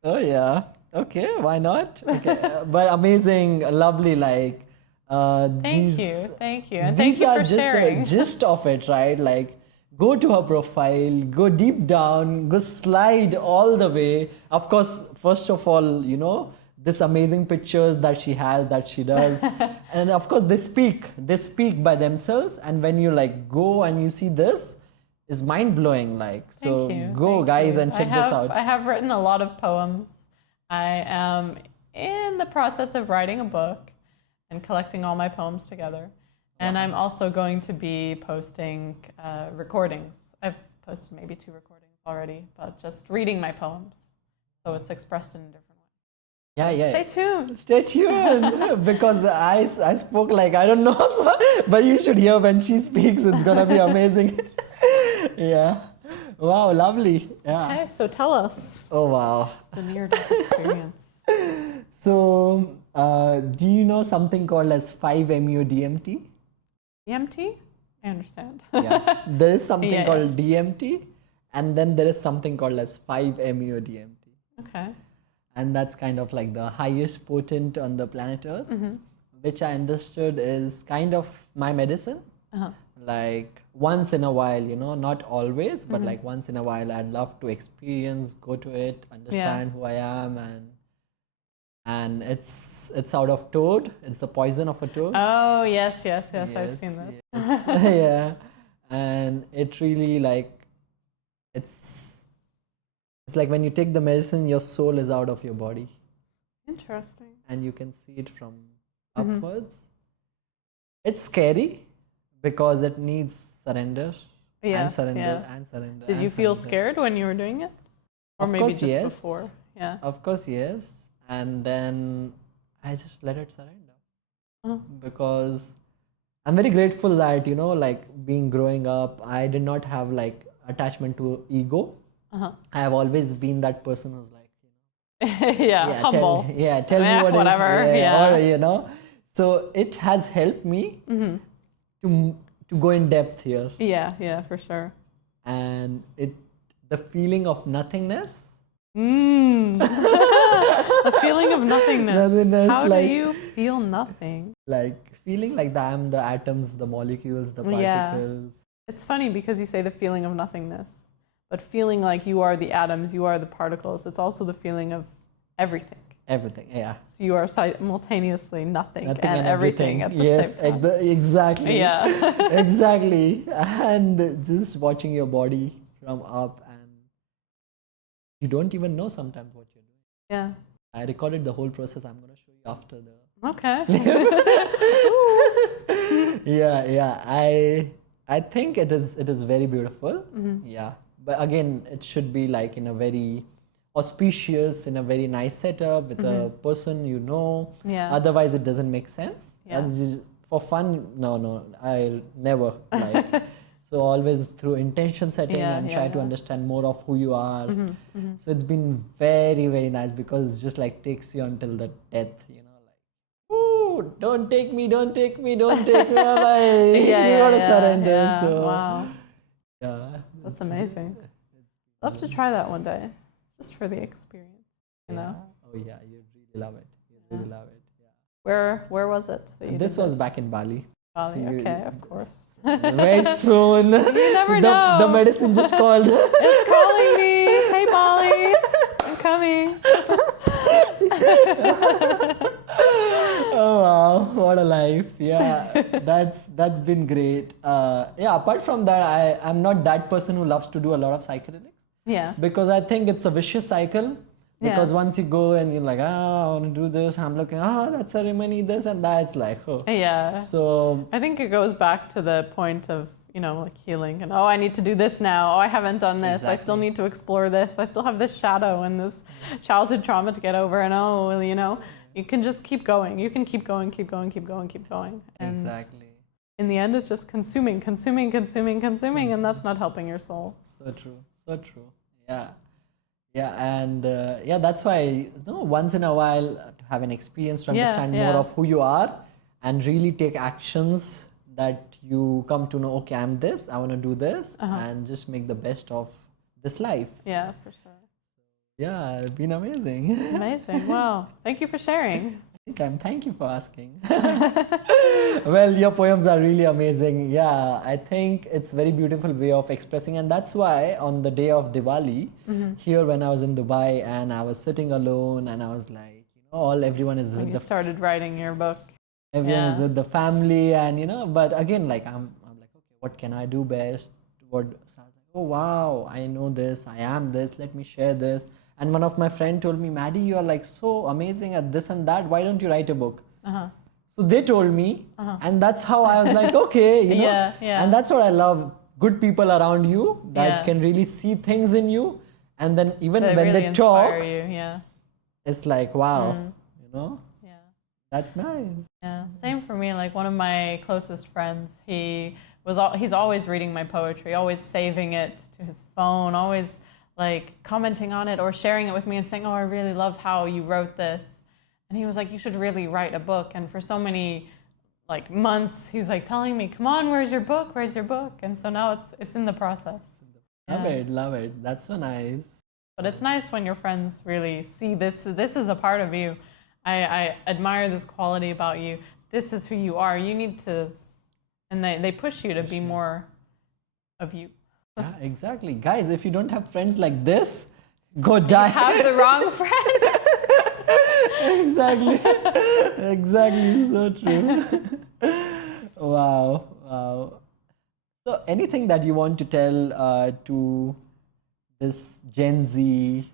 Oh yeah. Okay, why not? Okay. But amazing, lovely, like Thank you, and thank you for sharing. These are just the gist of it, right? Like, go to her profile, go deep down, go slide all the way. Of course, first of all, this amazing pictures that she has, that she does, and of course they speak by themselves. And when you like go and you see this, is mind blowing. Like, so go guys and check this out. I have written a lot of poems. I am in the process of writing a book and collecting all my poems together. And I'm also going to be posting recordings. I've posted maybe 2 recordings already, but just reading my poems. So it's expressed in a different way. Yeah. Stay tuned. Because I spoke like, I don't know, but you should hear when she speaks. It's going to be amazing. Yeah. Wow, lovely. Yeah. Okay, so tell us. Oh, wow. The near-death experience. So, do you know something called as 5-MeO DMT? DMT? I understand. Yeah. There is something called DMT, and then there is something called as 5-MeO DMT. Okay. And that's kind of like the highest potent on the planet Earth, which I understood is kind of my medicine. Like once in a while, not always, but like once in a while, I'd love to experience, go to it, understand who I am, and it's out of toad. It's the poison of a toad. Oh yes, I've seen this. Yeah, and it really like it's like when you take the medicine, your soul is out of your body. Interesting. And you can see it from upwards. It's scary because it needs surrender. And surrender and surrender. Did you feel scared when you were doing it? Or of maybe course, just yes. before? Yeah. Of course, yes. And then I just let it surrender. Because I'm very grateful that, like growing up, I did not have like attachment to ego. I have always been that person who's like, humble. Tell me what whatever. Or, so it has helped me to go in depth here. Yeah, for sure. And the feeling of nothingness. The feeling of nothingness. How like, do you feel nothing? Like feeling like I am the atoms, the molecules, the particles. Yeah. It's funny because you say the feeling of nothingness, but feeling like you are the atoms, you are the particles, it's also the feeling of everything. Everything, yeah. So you are simultaneously nothing and everything at the same time. Exactly. Yeah. Exactly. And just watching your body from up, and you don't even know sometimes what you're doing. Yeah. I recorded the whole process. I'm going to show you after the... Okay. Yeah. I think it is very beautiful. Yeah. But again, it should be like in a very auspicious in a very nice setup with a person you know. Yeah. Otherwise, it doesn't make sense. Yeah. That's just for fun. No, I'll never like. So always through intention setting and try to understand more of who you are. So it's been very, very nice because it's just like takes you until the death, you know, like, ooh, don't take me, don't take me, don't take me. I'm like, you gotta surrender. Yeah. So, Wow. yeah. That's amazing. Love to try that one day, just for the experience, you know? Oh yeah, you'd really love it. You'd really love it. Yeah. Where was it that you This did was back in Bali. Bali? So Okay, of course. Very soon. You never know. The medicine just called. It's calling me. Hey, Bali. I'm coming. Oh wow, what a life. Yeah, that's been great. Yeah, apart from that, I'm not that person who loves to do a lot of psychedelics. Yeah. Because I think it's a vicious cycle. Because Yeah. once you go and you're like, I want to do this, I'm looking, that ceremony, this and that. It's like, oh. Yeah. So I think it goes back to the point of, you know, like healing and, I need to do this now. I haven't done this. I still need to explore this. I still have this shadow and this childhood trauma to get over. And, you know, you can just keep going. You can keep going, keep going, keep going, keep going. And exactly. in the end, it's just consuming, and that's not helping your soul. So true. So true. Yeah. Yeah, and that's why, you know, once in a while to have an experience to understand more of who you are and really take actions that you come to know, okay, I'm this, I want to do this, and just make the best of this life. Yeah, for sure. Yeah, it's been amazing. Amazing. Wow. Thank you for sharing. Thank you for asking. Well, your poems are really amazing. Yeah, I think it's very beautiful way of expressing, and that's why on the day of Diwali, here when I was in Dubai and I was sitting alone and I was like, you know, everyone is When you started writing your book. everyone is with the family, and you know, but again, like I'm like, okay, what can I do best? So I was like, oh wow, I know this, I am this, let me share this. And one of my friend told me, Maddy, you are like so amazing at this and that. Why don't you write a book? So they told me, and that's how I was like, okay, you know. And that's what I love. Good people around you that can really see things in you, and then even when really they talk, you. it's like, wow, you know. Yeah. That's nice. Yeah. Same for me. Like one of my closest friends, he's always reading my poetry, always saving it to his phone, always like commenting on it or sharing it with me and saying, I really love how you wrote this. And he was like, you should really write a book. And for so many like months, he's like telling me, come on, where's your book? Where's your book? And so now it's in the process. Love it. That's so nice. But it's nice when your friends really see this is a part of you. I admire this quality about you. This is who you are. You need to, and they push you to be more of you. Yeah, exactly. Guys, if you don't have friends like this, go die. You have the wrong friends. Exactly. So true. Wow. So anything that you want to tell to this Gen Z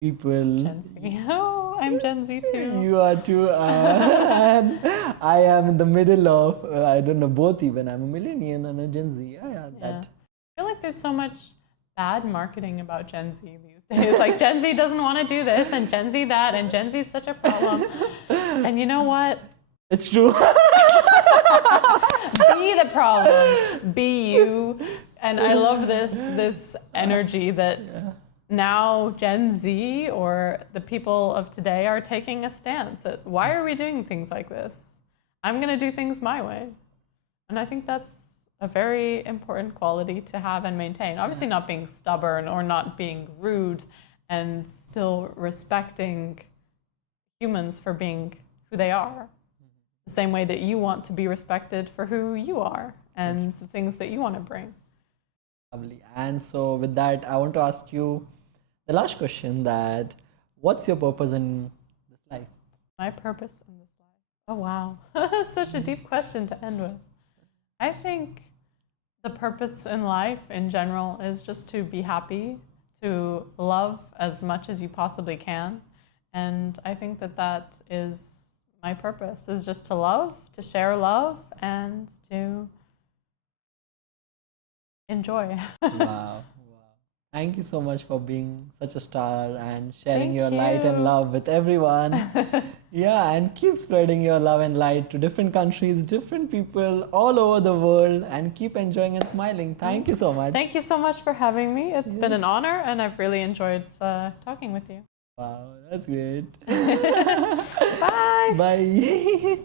people? Gen Z. Oh, I'm Gen Z too. You are too. And I am in the middle of, I don't know, both even. I'm a millennial and a Gen Z. That. I feel like there's so much bad marketing about Gen Z these days. Like Gen Z doesn't want to do this and Gen Z that and Gen Z is such a problem. And you know what? It's true. Be the problem. Be you. And I love this energy that now Gen Z or the people of today are taking a stance at why are we doing things like this? I'm going to do things my way. And I think that's a very important quality to have and maintain. Obviously not being stubborn or not being rude and still respecting humans for being who they are. The same way that you want to be respected for who you are and the things that you want to bring. Lovely. And so with that, I want to ask you the last question, that what's your purpose in this life? My purpose in this life? Oh, wow. Such a deep question to end with. I think the purpose in life in general is just to be happy, to love as much as you possibly can. And I think that is my purpose, is just to love, to share love, and to enjoy. Wow. Thank you so much for being such a star and sharing Thank your light and you. love with everyone. Yeah, and keep spreading your love and light to different countries, different people all over the world, and keep enjoying and smiling. Thank you so much. Thank you so much for having me. It's been an Yes. honor, and I've really enjoyed talking with you. Wow, that's great. Bye. Bye.